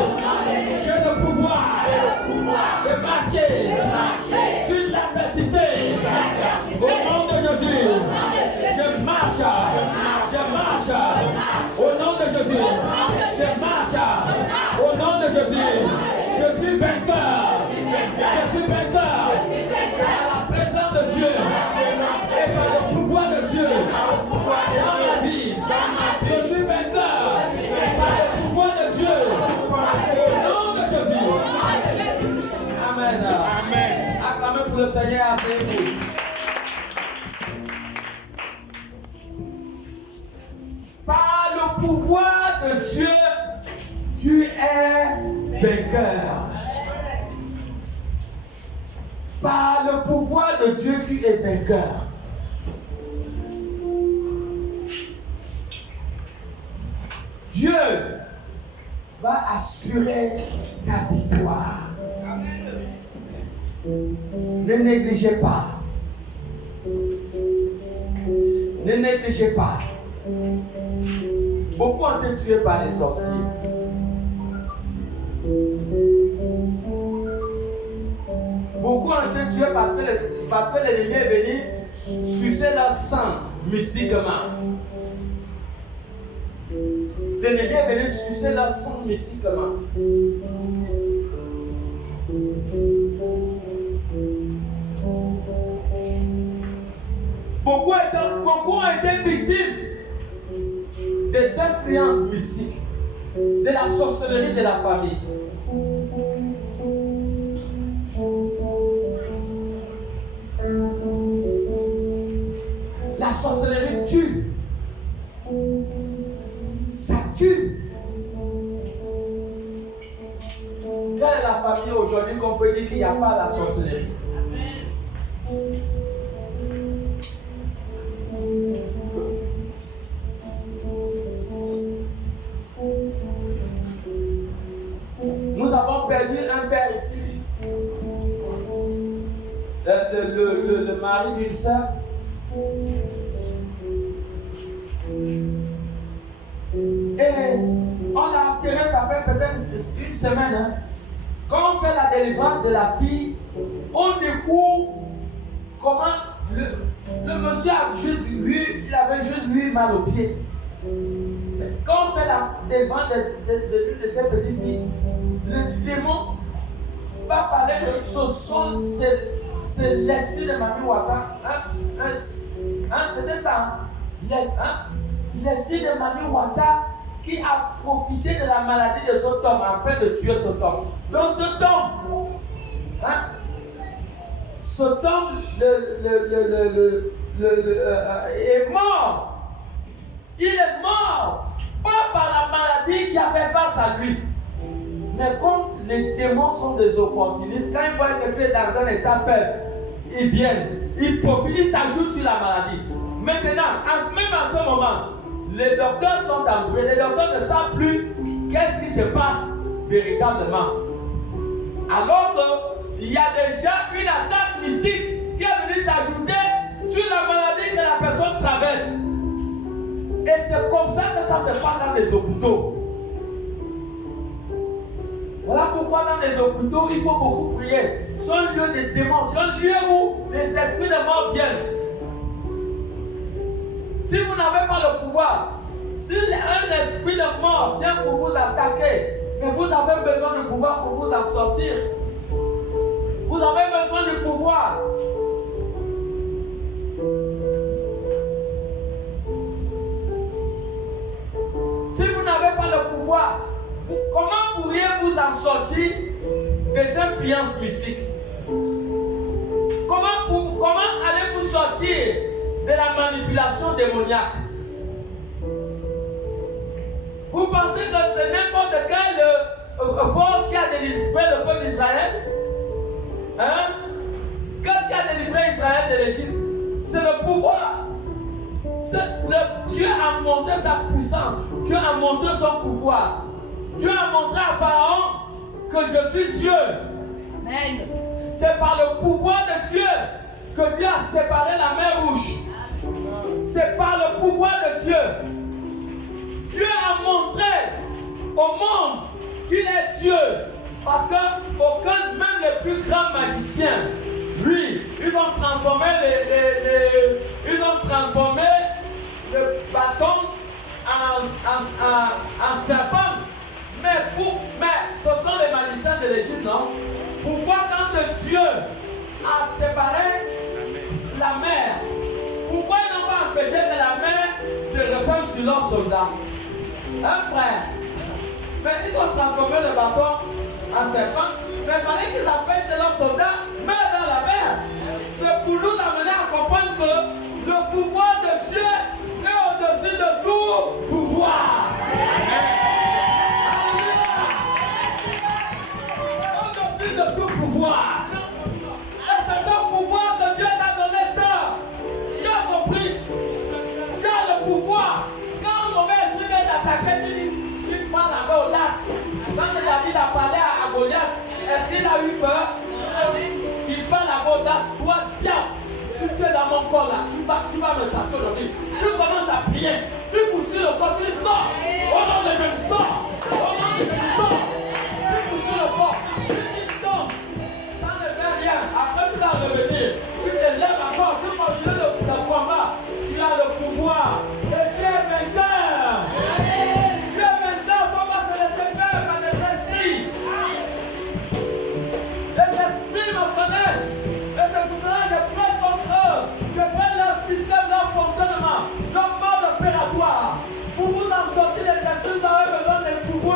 J'ai le pouvoir de marcher sur l'adversité. Au nom de Jésus. Je marche. Je marche. Au nom de Jésus. Je marche. Au nom de Jésus. Je suis vainqueur. Je suis vainqueur. À la présence de Dieu. Et par le pouvoir de Dieu. Dans ma vie. Je suis vainqueur. Par le pouvoir de Dieu. Au nom de Jésus. Amen. Amen. Acclamez pour le Seigneur avec vous. Par le pouvoir de Dieu, tu es vainqueur. Par le pouvoir de Dieu, tu es vainqueur. Dieu va assurer ta victoire. Ne négligez pas. Ne négligez pas. Beaucoup ont été tués par les sorciers. Beaucoup ont été tués parce que l'ennemi est venu sucer leur sang mystiquement. L'ennemi est venu sucer leur sang mystiquement. Beaucoup ont été victimes des influences mystiques. de la sorcellerie de la famille. La sorcellerie tue. Ça tue. Quelle est la famille aujourd'hui qu'on peut dire qu'il n'y a pas la sorcellerie? Nous avons perdu un père ici, le mari d'une sœur. Et on l'a enterré, ça fait peut-être une semaine. Hein. Quand on fait la délivrance de la fille, on découvre comment le monsieur a juste eu, il avait juste eu mal au pied. Quand on fait la délivrance de l'une de ces petites filles, le démon va parler de ce c'est l'esprit de Mami Waka. C'était ça. L'esprit de Mami Waka qui a profité de la maladie de cet homme afin de tuer cet homme. Donc cet homme est mort. Il est mort. Pas par la maladie qui avait face à lui. Mais comme les démons sont des opportunistes, quand ils voient que tu es dans un état faible, ils viennent, ils profitent, ils s'ajoutent sur la maladie. Maintenant, même à ce moment, les docteurs sont entourés, les docteurs ne savent plus qu'est-ce qui se passe véritablement. Alors qu'il y a déjà une attaque mystique qui est venue s'ajouter sur la maladie que la personne traverse. Et c'est comme ça que ça se passe dans les hôpitaux. Voilà pourquoi dans les hôpitaux, il faut beaucoup prier. C'est un lieu de démons, c'est un lieu où les esprits de mort viennent. Si vous n'avez pas le pouvoir, si un esprit de mort vient pour vous attaquer, et vous avez besoin du pouvoir pour vous en sortir, vous avez besoin du pouvoir. Si vous n'avez pas le pouvoir, comment pourriez-vous en sortir des influences mystiques? Comment allez-vous sortir de la manipulation démoniaque? Vous pensez que c'est n'importe quelle force qui a délivré le peuple d'Israël? Hein? Qu'est-ce qui a délivré Israël de l'Égypte? C'est le pouvoir. Dieu a montré sa puissance. Dieu a montré son pouvoir. Dieu a montré à Pharaon que je suis Dieu. Amen. C'est par le pouvoir de Dieu que Dieu a séparé la mer Rouge. C'est par le pouvoir de Dieu. Dieu a montré au monde qu'il est Dieu. Parce que aucun, même les plus grands magiciens, lui, ils ont transformé le bâton en serpent. Mais ce sont les magiciens de l'Égypte, non? Pourquoi quand Dieu a séparé la mer, pourquoi ils n'ont pas empêché que la mer se répande sur leurs soldats? Un frère. Mais ils ont transformé le bâton en serpent, mais il fallait qu'ils empêchent leurs soldats meurent dans la mer. C'est pour nous amener à comprendre que le pouvoir de Dieu est au-dessus de tout pouvoir. Au-dessus de tout pouvoir. Et c'est un pouvoir que Dieu t'a donné, ça. Tu as compris? Tu as le pouvoir. Quand un mauvais esprit vient t'attaquer, tu parles avec audace. Quand David a parlé à Goliath, est-ce qu'il a eu peur? Il parle avec audace. Toi, diable, si tu es dans mon corps là, tu vas me chasser aujourd'hui. Tu commences à prier. Tu pousses le corps, tu sors. Au nom de Jésus, sors. Au nom de Jésus, sors. Tu pousses le corps. Tu tombes. Ça ne fait rien. Après, tu vas revenir. Tu te lèves encore. Tu continues le combat. Tu as le pouvoir. Et tu es vainqueur. Tu es vainqueur. Pourquoi se laisser faire par les esprits? Les esprits me connaissent. Et c'est pour cela que je prends contre eux. Je prends leur système, leur fonctionnement, leur mode opératoire. Pour vous en sortir des esprits, vous avez besoin des pouvoirs.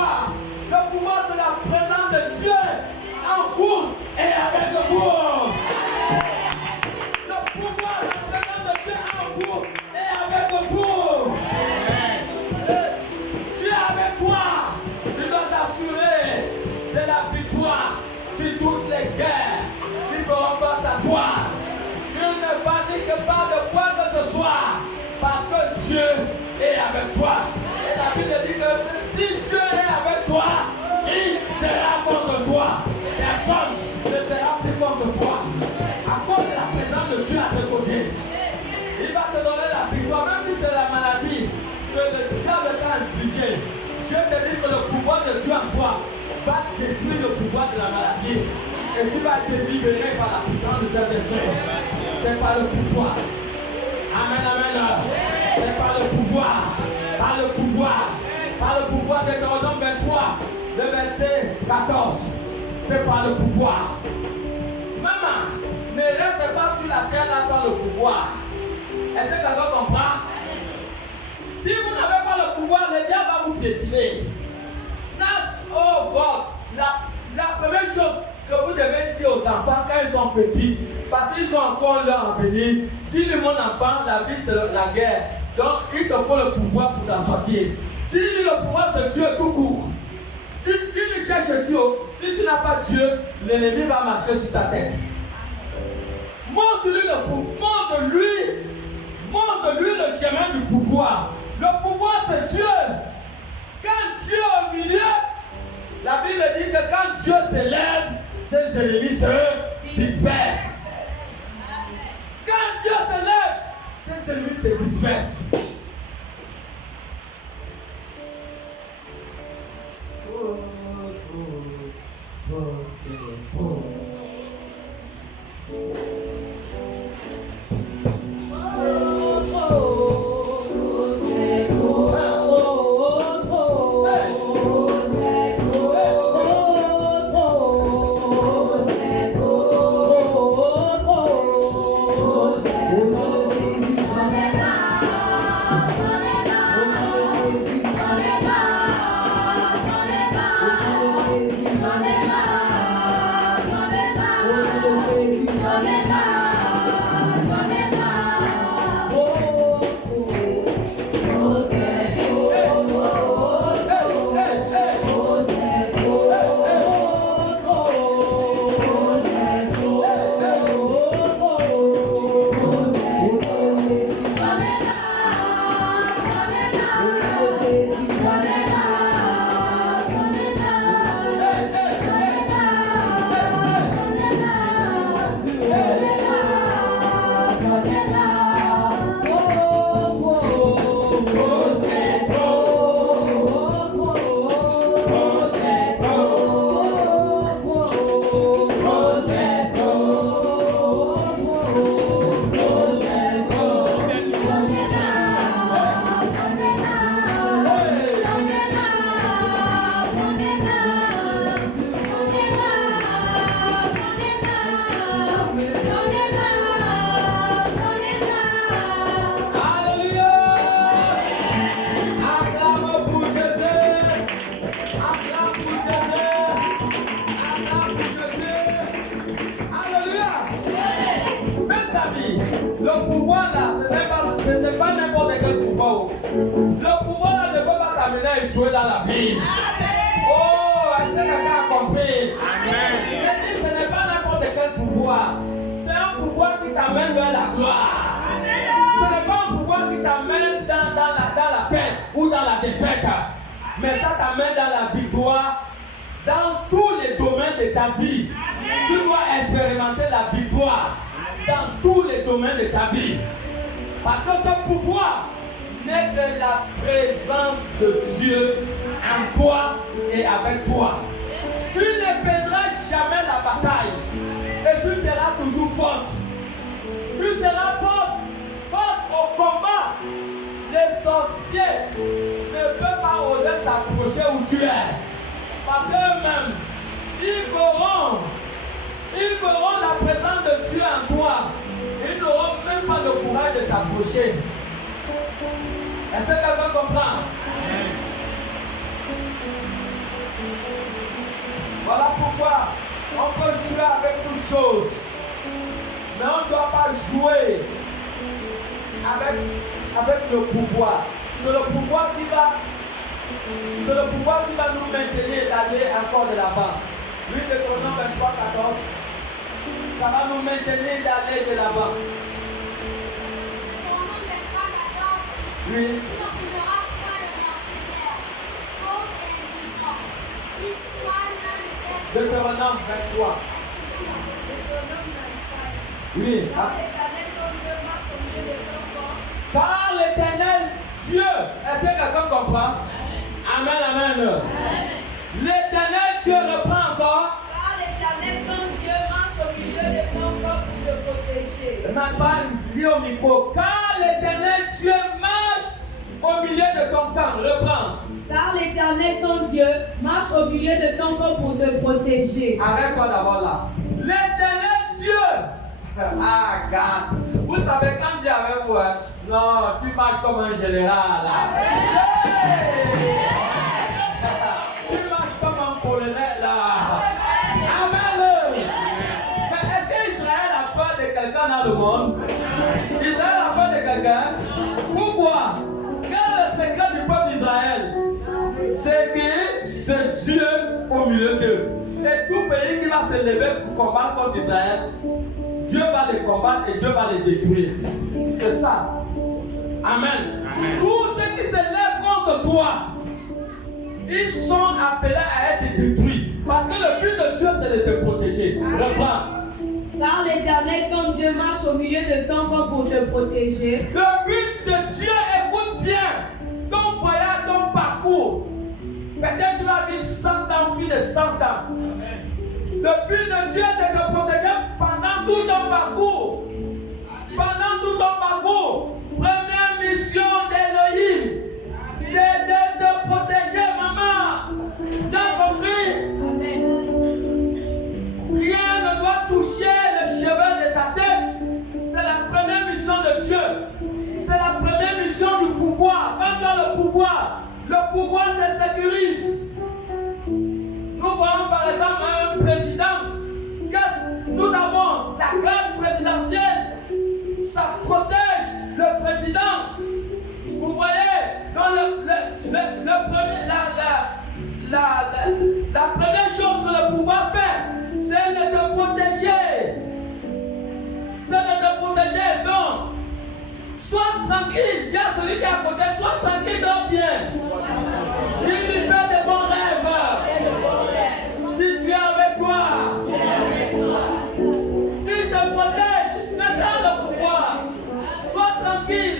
toi sur toutes les guerres qui feront face à toi. Tu ne paniques pas de quoi que ce soit, parce que Dieu est avec toi. Et la Bible dit que si Dieu est avec toi, il sera contre toi. Personne ne sera plus contre toi. À cause de la présence de Dieu à tes côtés, il va te donner la victoire, même si c'est la maladie que le diable t'a infligé. Je te dis que le pouvoir de Dieu en toi va détruire le pouvoir de la maladie. Et tu vas être libéré par la puissance de cet esprit. C'est par le pouvoir. Amen, amen. C'est par le pouvoir. Par le pouvoir. Par le pouvoir de Deutéronome 23, le verset 14. C'est par le pouvoir. Maman, ne reste pas sur la terre là sans le pouvoir. Est-ce que quelqu'un comprend? Si vous n'avez pas le pouvoir, le diable va vous piétiner. Oh God, la première chose que vous devez dire aux enfants quand ils sont petits, parce qu'ils ont encore leur avenir, dis-lui mon enfant, la vie c'est la guerre. Donc il te faut le pouvoir pour s'en sortir. Dis-lui le pouvoir c'est Dieu tout court. Dis-lui cherche Dieu. Si tu n'as pas Dieu, l'ennemi va marcher sur ta tête. Montre-lui le pouvoir, montre-lui le chemin du pouvoir. Le pouvoir c'est Dieu. Quand Dieu est au milieu, la Bible dit que quand Dieu s'élève, ses ennemis se dispersent. Quand Dieu s'élève, ses ennemis se dispersent. Jouer dans la vie. Oh, est-ce que quelqu'un a compris? Ce n'est pas n'importe quel pouvoir. C'est un pouvoir qui t'amène vers la gloire. Ce n'est pas un pouvoir qui t'amène dans la paix ou dans la défaite. Mais ça t'amène dans la victoire dans tous les domaines de ta vie. Tu dois expérimenter la victoire dans tous les domaines de ta vie. Parce que ce pouvoir n'est que la présence de Dieu en toi et avec toi. Tu ne perdras jamais la bataille et tu seras toujours forte. Tu seras forte au combat. Les sorciers ne peuvent pas oser s'approcher où tu es. Parce qu'eux-mêmes, ils verront la présence de Dieu en toi. Ils n'auront même pas le courage de s'approcher. Est-ce que quelqu'un comprend? Voilà pourquoi on peut jouer avec toutes choses, mais on ne doit pas jouer avec le pouvoir. C'est le pouvoir qui va nous maintenir d'aller encore de l'avant. Oui, Deutéronome 23, 14. Ça va nous maintenir d'aller de l'avant. Deutéronome 23, 14 dit, Oui. tu n'opprimeras point le mercenaire, pauvre et indigent, qu'il soit l'un de tes Deutéronome 23. Oui. Par l'Éternel Dieu. Est-ce que quelqu'un comprend? Amen, amen. L'Éternel Dieu reprend encore. Car l'Éternel ton Dieu marche au milieu de ton corps pour te protéger. Maintenant, dis au micro. Car l'Éternel Dieu marche au milieu de ton camp. Reprends. Car l'Éternel ton Dieu marche au milieu de ton corps pour te protéger. Arrête-toi d'abord là. L'Éternel Dieu. Ah, gars. Vous savez, quand Dieu est avec vous, hein, non, tu marches comme un général. Là. Hey! Tu marches comme un colonel là. Amen. Mais est-ce qu'Israël a peur de quelqu'un dans le monde? Israël a peur de quelqu'un? Pourquoi? Quel est le secret du peuple d'Israël? C'est que c'est Dieu au milieu d'eux. Et tout pays qui va se lever pour combattre contre Israël, Dieu va les combattre et Dieu va les détruire. C'est ça. Amen. Amen. Tous ceux qui se lèvent contre toi, ils sont appelés à être détruits. Parce que le but de Dieu, c'est de te protéger. Reprends. Car l'Éternel ton Dieu marche au milieu de ton corps pour te protéger. Le but de Dieu, écoute bien, ton voyage, ton parcours. Peut-être tu vas vivre 100 ans, plus de 100 ans. Le but de Dieu est de te protéger pendant tout ton parcours. Pendant tout ton parcours. Première mission d'Élohim, c'est de te protéger, maman. Tu as compris? Rien ne doit toucher le cheveu de ta tête. C'est la première mission de Dieu. C'est la première mission du pouvoir. Quand tu as le pouvoir te sécurise. Nous voyons par exemple un président. Nous avons la garde présidentielle. Ça protège le président. Vous voyez, dans la première chose que le pouvoir fait, c'est de te protéger. C'est de te protéger. Donc, sois tranquille. Il y a celui qui est à côté. Sois tranquille, dors bien. Il lui fait des bons rêves. Dis, tu es avec toi. Il te protège. C'est ça le pouvoir. Sois tranquille.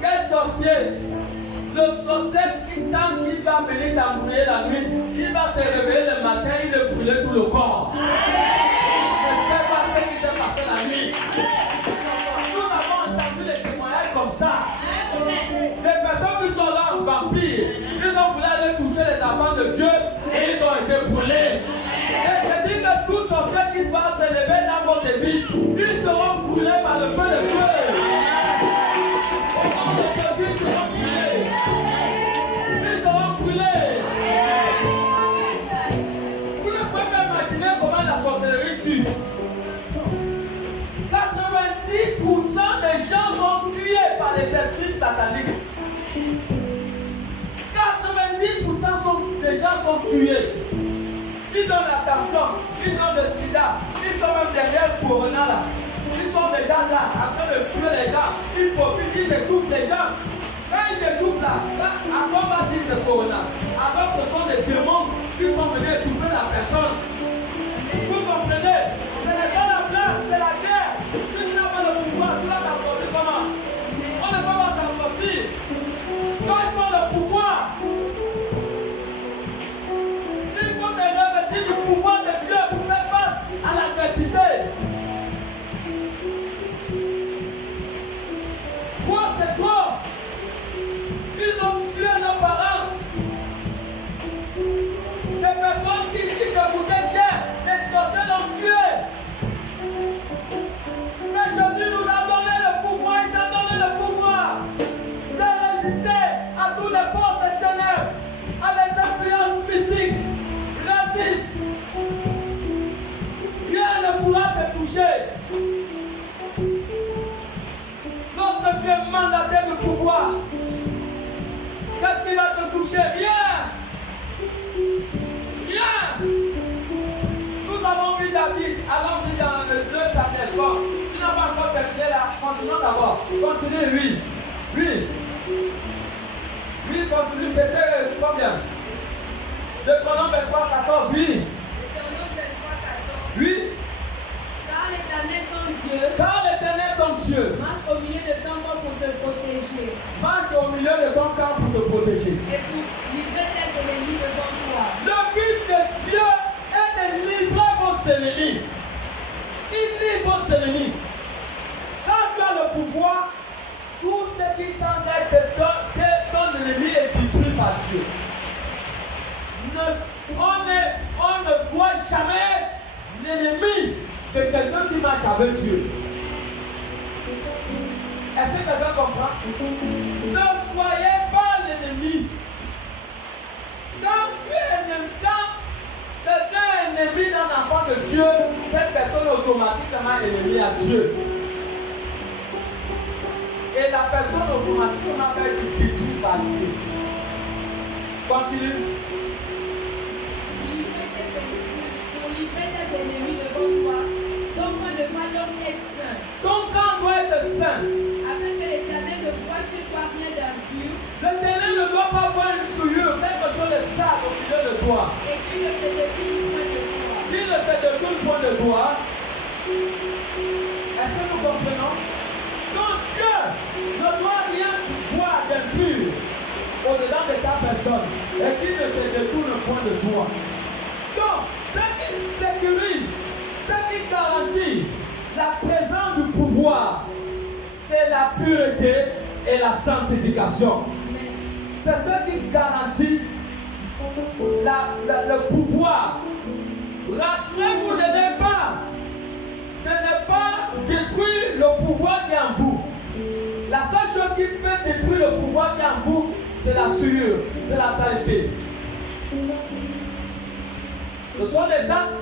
Quel sorcier? Le sorcier qui va venir t'embrouiller la nuit, il va se réveiller le matin, il va brûler tout le corps. Je ne sais pas ce qui s'est passé la nuit. Nous avons entendu des témoignages comme ça. Des personnes qui sont là en vampire, ils ont voulu aller toucher les enfants de Dieu et ils ont été brûlés. Et je dis que tous sorciers qui vont se lever dans votre vie, ils seront brûlés par le feu de Dieu. Au nom de Jésus, ils seront brûlés. Ils seront brûlés. Vous ne pouvez pas imaginer comment la sorcellerie tue. 90% des gens sont tués par les esprits sataniques. 90% des gens sont tués. Ils donnent la tension, ils donnent le sida, ils sont même derrière le corona là. Ils sont déjà là, en train de tuer les gens. Ils profitent, ils étouffent les gens. Quand ils étouffent là, à quoi va dire ce corona? Alors ce sont des démons qui sont venus étouffer la personne. Vous comprenez? Ce n'est pas la place, c'est la guerre. Si tu n'as pas le pouvoir, tu vas t'en sortir comment? On ne peut pas s'en sortir. Quand il faut le pouvoir, il faut te revêtir du pouvoir de Dieu pour faire face à l'adversité. Quoi, c'est trop. Ils ont tué nos parents. Des personnes qui disent que vous êtes chers, les sorciers l'ont tué. Mais Jésus nous a donné le pouvoir, il t'a donné le pouvoir de résister à tous les forces des ténèbres, à les influences mystiques. Résiste. Rien ne pourra te toucher. Lorsque tu es mandaté de pouvoir, qu'est-ce qui va te toucher? Rien. Rien. allons-y dans le 2 Samuel. Bon, tu n'as pas encore terminé là. Continuons d'abord. Continue, oui. Oui. Oui, continue. C'était combien? Deutéronome 23, 14, oui. Deutéronome 23, 14. Oui. Car l'Éternel ton Dieu Car l'Éternel ton Dieu marche au milieu de ton camp pour te protéger marche au milieu de ton camp pour te protéger. et pour livrer tes ennemis devant toi. Le but de Dieu est de livrer vos ennemis. Il livre vos ennemis. Quand tu as le pouvoir, tout ce qui t'engage de ton ennemi est détruit par Dieu. On ne voit jamais l'ennemi de quelqu'un qui marche avec Dieu. Est-ce que quelqu'un comprend? Ne soyez pas l'ennemi. Quand tu es ennemi d'un enfant de Dieu, cette personne est automatiquement ennemie à Dieu. Et la personne automatiquement va être détruite par Dieu. Continue. Pour livrer tes ennemis devant toi, ton camp devra donc être saint, Ton camp doit être saint. afin que l'Éternel ne voie chez toi rien d'impur L'Éternel ne doit pas voir une souillure, quelque chose de sale au milieu de toi. et qu'il ne te détruise point de toi. S'il ne te détourne point de toi, est-ce que nous comprenons? Donc Dieu ne doit rien voir d'impur au-dedans de ta personne et qu'il ne te détourne point de toi. Donc, ce qui sécurise, ce qui garantit la présence du pouvoir, c'est la pureté et la sanctification. C'est ce qui garantit le pouvoir. Rassurez-vous de ne pas détruire le pouvoir qui est en vous. La seule chose qui peut détruire le pouvoir qui est en vous, c'est la souillure, c'est la saleté. Ce sont des actes,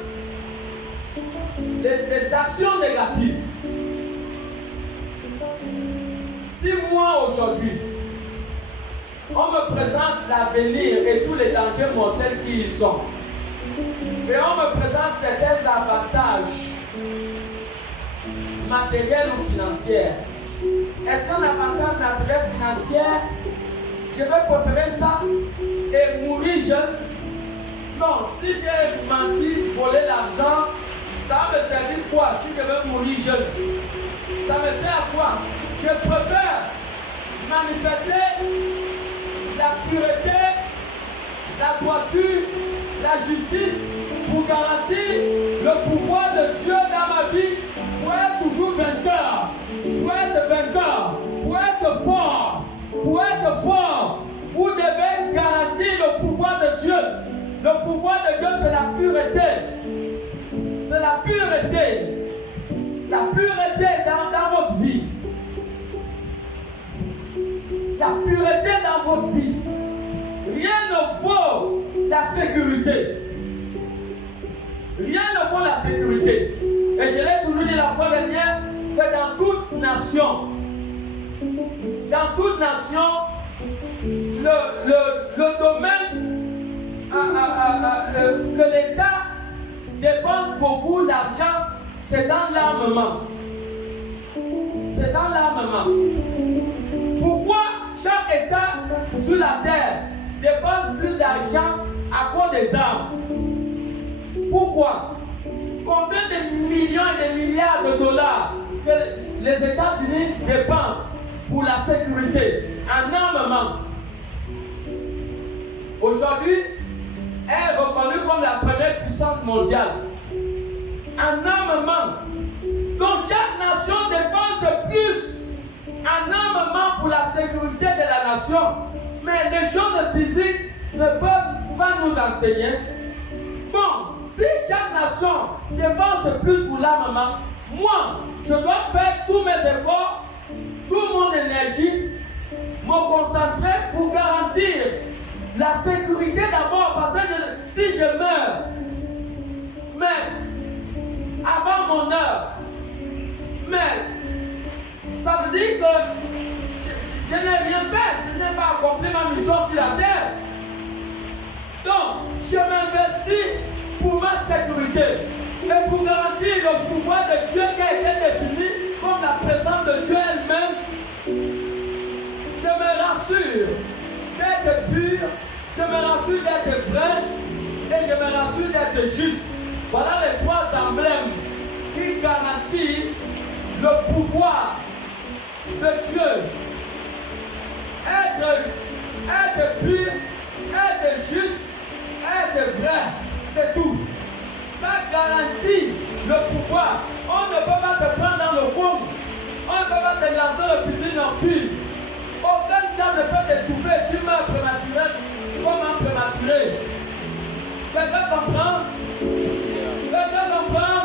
des actions négatives. Si moi aujourd'hui, on me présente l'avenir et tous les dangers mortels qui y sont, et on me présente certains avantages matériels ou financiers, est-ce qu'un avantage matériel financier, je vais préférer ça et mourir jeune? Non, si j'ai menti, volé l'argent, ça va me servir quoi si je veux mourir jeune? Ça me sert à quoi? Je préfère manifester la pureté, la droiture, la justice pour garantir le pouvoir de Dieu dans ma vie, pour être toujours vainqueur, pour être vainqueur, pour être fort, pour être fort. Vous devez garantir le pouvoir de Dieu. Le pouvoir de Dieu, c'est la pureté. C'est la pureté. La pureté dans votre vie. La pureté dans votre vie. Rien ne vaut la sécurité. Rien ne vaut la sécurité. Et je l'ai toujours dit la fois dernière que dans toute nation, le domaine que l'État dépense beaucoup d'argent, c'est dans l'armement. C'est dans l'armement. Pourquoi chaque État sur la terre dépense plus d'argent à cause des armes? Pourquoi? Combien de millions et de milliards de dollars que les États-Unis dépensent pour la sécurité en armement? Aujourd'hui, elle est reconnue comme la première puissance mondiale en armement. Donc chaque nation dépense plus en armement pour la sécurité de la nation. Mais les choses physiques ne peuvent pas nous enseigner. Bon, si chaque nation dépense plus pour l'armement, moi, je dois faire tous mes efforts, toute mon énergie, me concentrer pour garantir la sécurité d'abord, parce que si je meurs, mais avant mon heure, mais ça veut dire que je n'ai rien fait, je n'ai pas accompli ma mission sur la terre. Donc, je m'investis pour ma sécurité et pour garantir rassure d'être vrai et je me rassure d'être juste. Voilà les trois emblèmes qui garantissent le pouvoir de Dieu. Être pur, être juste, être vrai, c'est tout. Ça garantit le pouvoir. On ne peut pas te prendre dans le fond. On ne peut pas te lancer le fusil nocturne. Aucun temps ne peut t'étouffer. Tu meurs prématuré comme un prématuré. Quelqu'un comprend? Quelqu'un comprend?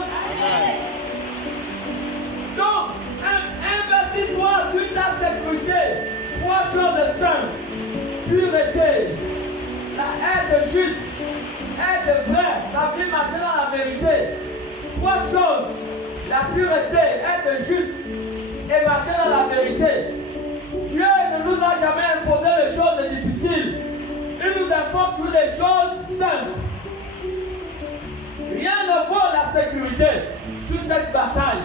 Donc, investis-toi sur ta sécurité. Trois choses simples. Pureté. Être juste. Être vrai. La vie marcher dans la vérité. Trois choses. La pureté, être juste et marcher dans la vérité. Dieu ne nous a jamais imposé les choses difficiles. Il nous impose les choses simples. Rien ne vaut la sécurité sur cette bataille.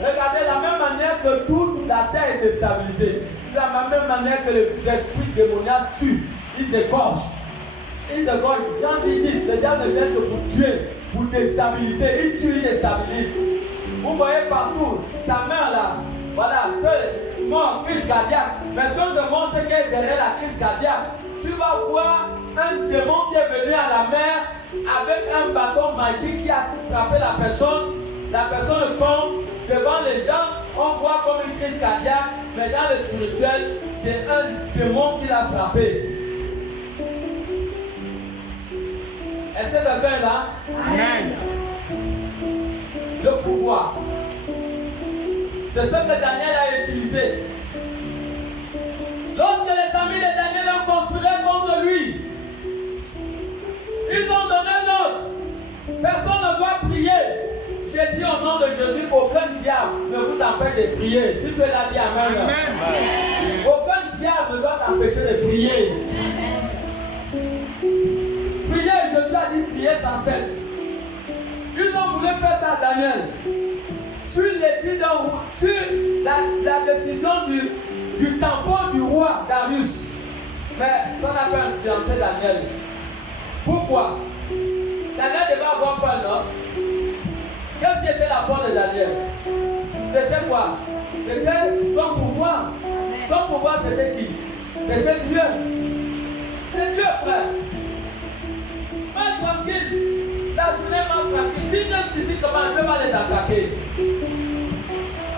Regardez, de la même manière que toute la terre est déstabilisée, c'est la même manière que les esprits démoniaques tuent. Ils s'égorgent. Ils s'égorgent. Jean 10, le diable ne vient que pour tuer, pour déstabiliser. Il tue, il déstabilise. Vous voyez partout, sa main là, voilà, mort, crise cardiaque. Mais si on demande ce qui est derrière la crise cardiaque, tu vas voir un démon qui est venu à la mer avec un bâton magique qui a frappé la personne tombe devant les gens, on voit comme une crise cardiaque, mais dans le spirituel, c'est un démon qui l'a frappé. Est-ce que le pain là? Amen. Le pouvoir. C'est ce que Daniel a utilisé. Lorsque les amis de Daniel ont conspiré contre lui, ils ont donné l'ordre. Personne ne doit prier. J'ai dit au nom de Jésus, aucun diable ne vous empêche de prier. Si tu es là, dis Amen. Amen. Aucun diable ne doit t'empêcher de prier. Prier, Jésus a dit prier sans cesse. Ils ont voulu faire ça à Daniel. Sur la décision du tampon du roi Darius. Mais ça n'a pas influencé Daniel. Pourquoi? Daniel devait avoir peur, non? Qu'est-ce qui était la peur de Daniel? C'était quoi? C'était son pouvoir. Son pouvoir, c'était qui? C'était Dieu. C'est Dieu, frère. Pas tranquille. La journée marche tranquille. Si Dieu physiquement, Dieu va les attaquer.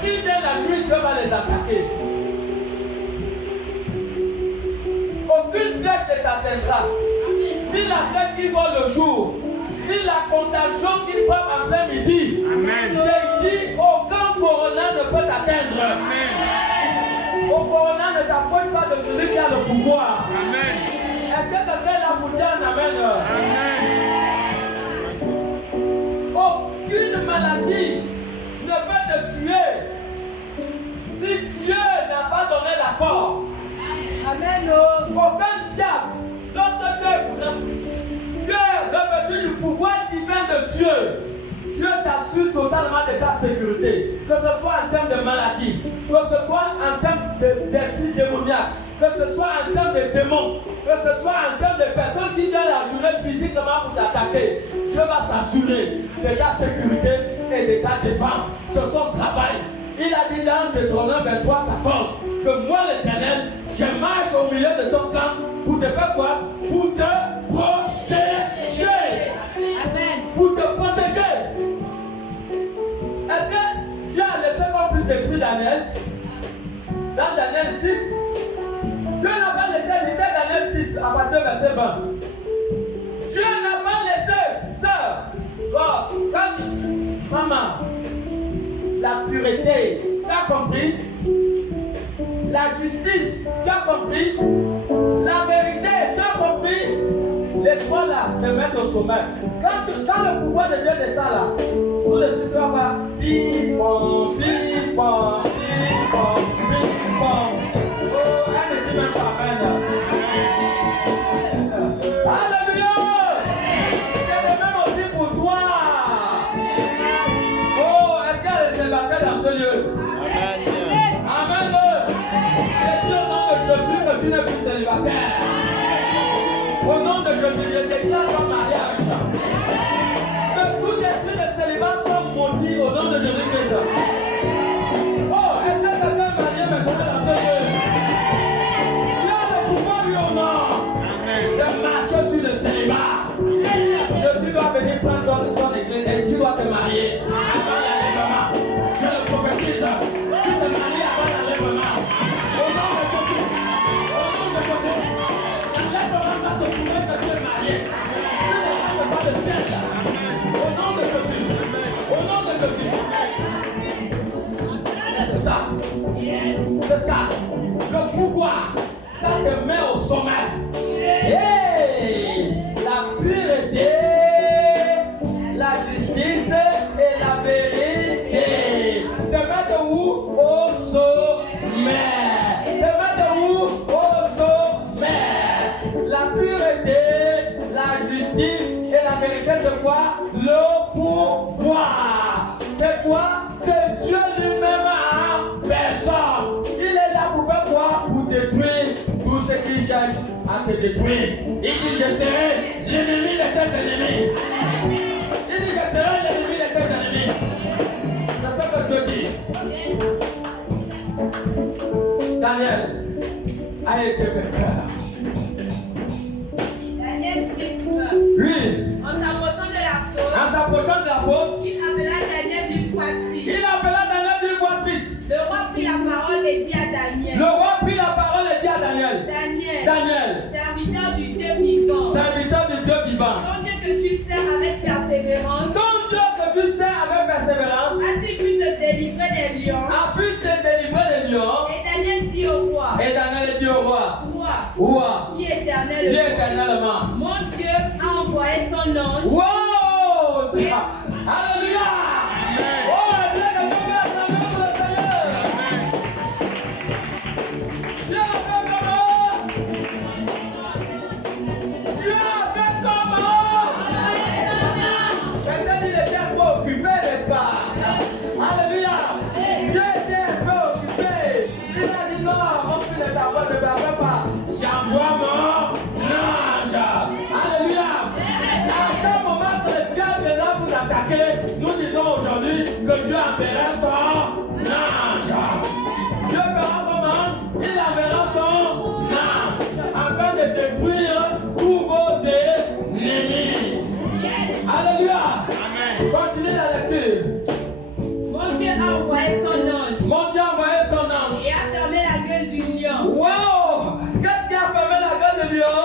Si dès la nuit, Dieu va les attaquer. Aucune flèche ne t'atteindra. Ni la flèche qui vole le jour, ni la contagion qui frappe en plein midi. Amen. J'ai dit, aucun corona ne peut t'atteindre. Amen. Au corona ne t'approche pas de celui qui a le pouvoir. Amen. Est-ce que quelqu'un l'a pour dire un amen? Amen. Aucune maladie ne peut te tuer si Dieu n'a pas donné l'accord. Amen. Aucun diable, lorsque Dieu est revêtu du pouvoir divin de Dieu, Dieu s'assure totalement de ta sécurité, que ce soit en termes de maladie, que ce soit en termes d'esprit démoniaque, que ce soit en termes de démons, que ce soit en termes de personnes qui viennent la journée physiquement pour t'attaquer. Dieu va s'assurer de ta sécurité et de ta défense. C'est son travail. Il a dit dans Deutéronome 23, 14 que moi l'Éternel, je marche au milieu de ton camp pour te faire quoi? Pour te protéger. Amen. Pour te protéger. Est-ce que Dieu a laissé qu'on puisse détruire Daniel? Dans Daniel 6, Dieu n'a pas laissé, lisez Daniel 6 à partir du verset 20. Dieu n'a pas laissé, sœur, quand maman, la pureté, tu as compris? La justice, tu as compris? La vérité, tu as compris? Les trois là te mettent au sommet. Quand le pouvoir de Dieu descend là, tout de suite tu vas voir ping-pong, ping-pong, ping-pong, ping-pong. Oh, elle ne dit même pas amen. Alléluia! C'est le même aussi pour toi. Oh, est-ce qu'il y a des célibataires dans ce lieu? Amen. Amen. J'ai dit au nom de Jésus que tu n'es plus célibataire. Au nom déclare ton mariage. Que tout esprit de célibat soit maudit au nom de Jésus-Christ. Oh, est-ce que quelqu'un est marié maintenant dans ce lieu? Tu as le pouvoir, oui ou non, de marcher sur le célibat. Jésus doit venir prendre son église et tu dois te marier avant l'enlèvement. Je le prophétise. Tu te maries avant l'enlèvement. Au nom de Jésus. Au nom de Jésus. L'enlèvement va te prouver que tu es marié. Tu ne rates pas le ciel. Au nom de Jésus. Au nom de Jésus. C'est ça. C'est ça. Le pouvoir, ça te met au sommet. Hey! La pureté, la justice et la vérité. Te mettre où? Au sommet. Te mettre où? Au sommet. La pureté, la justice et la vérité, c'est quoi? Le pouvoir. C'est quoi? C'est Dieu lui-même en personne. Il est là pour faire quoi? Pour détruire tout ce qui cherche à te détruire. Il dit je serai l'ennemi de tes ennemis. Il dit je serai l'ennemi de tes ennemis. C'est ça que Dieu dit. Daniel a été vainqueur. Daniel 6, Lui, en s'approchant de la fosse, en s'approchant de la fosse, il appela Daniel d'une voix triste. il appela Daniel d'une voix triste. Le roi prit la parole et dit à Daniel. Le roi prit la parole et dit à Daniel. Daniel, serviteur du Dieu vivant. Serviteur du Dieu vivant. Ton Dieu que tu sers avec persévérance. Ton Dieu que tu sers avec persévérance. A-t-il pu te délivrer des lions? A pu te délivrer des lions. Et Daniel dit au roi. Et Daniel dit au roi. Roi. Dis éternellement. Mon Dieu a envoyé son ange. Wow! Alléluia! Oh, Dieu que tu veux acclamer pour le Seigneur. Dieu a fait comment? Dieu a fait comment? Quelqu'un dit il était un peu occupé, n'est-ce pas? Alléluia! Dieu était un peu occupé. Il a dit non, mon fils ne t'envoie pas. J'envoie mon ange. Alléluia! À ce moment que le diable est là pour attaquer, nous disons aujourd'hui que Dieu enverra son ange. Dieu fera comment? Il enverra son ange afin de détruire tous vos ennemis. Alléluia! Continuez la lecture. Mon Dieu a envoyé son ange. Mon Dieu a envoyé son ange. Et a fermé la gueule du lion. Wow! Qu'est-ce qui a fermé la gueule du lion?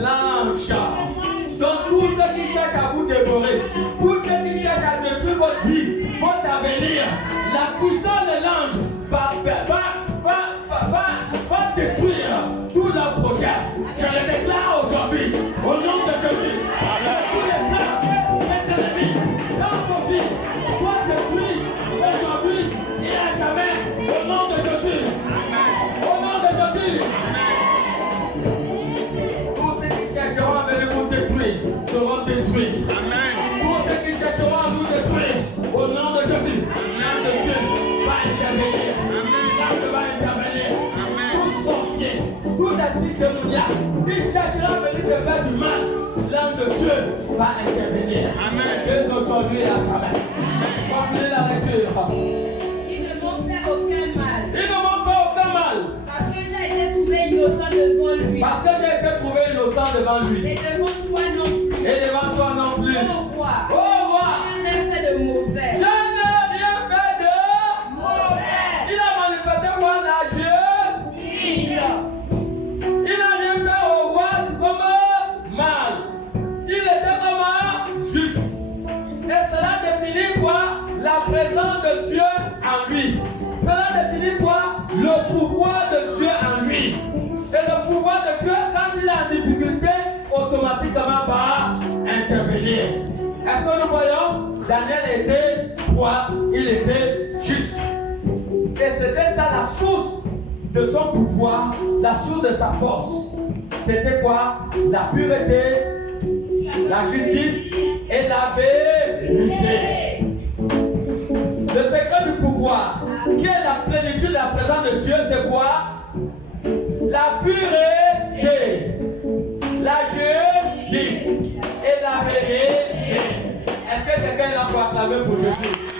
L'ange. Donc tous ceux qui cherchent à vous dévorer, tous ceux qui cherchent à détruire votre vie, votre avenir, la puissance de l'ange va détruire tout leur projet. Je le déclare aujourd'hui, au nom de Jésus. Tous les plans des ennemis dans vos vies soient détruits aujourd'hui et à jamais, au nom de Jésus. Au nom de Jésus. Tous ceux qui chercheront à venir vous détruire seront détruits. Tous ceux qui chercheront à vous détruire, au nom de Jésus, l'âme de Dieu va intervenir. L'âme va intervenir. Tout sorcier, tout esprit démoniaque qui cherchera à venir te faire du mal, l'âme de Dieu va intervenir. Dès aujourd'hui et à jamais. Continuez la lecture. Ils ne m'ont fait aucun mal. Ils ne m'ont fait aucun mal. Parce que j'ai été trouvé innocent devant lui. Parce que j'ai été trouvé innocent devant lui. Et devant toi non plus. Et devant toi non plus. Au roi. Au roi. Je n'ai fait de mauvais. Je n'ai rien fait de Mauvais. Il a manifesté moi la justice. Il n'a rien fait au roi comme mal. Il était comme juste. Et cela définit quoi? La présence de Dieu en lui. Cela définit quoi? Le pouvoir de Dieu en lui. Et le pouvoir de Dieu, quand il est en difficulté, automatiquement va intervenir. Est-ce que nous voyons? Daniel était quoi? Il était juste. Et c'était ça la source de son pouvoir, la source de sa force. C'était quoi? La pureté, la justice et la vérité. Le secret du pouvoir, qui est la plénitude de la présence de Dieu, c'est quoi? La pureté, la justice acclamer pour Jésus.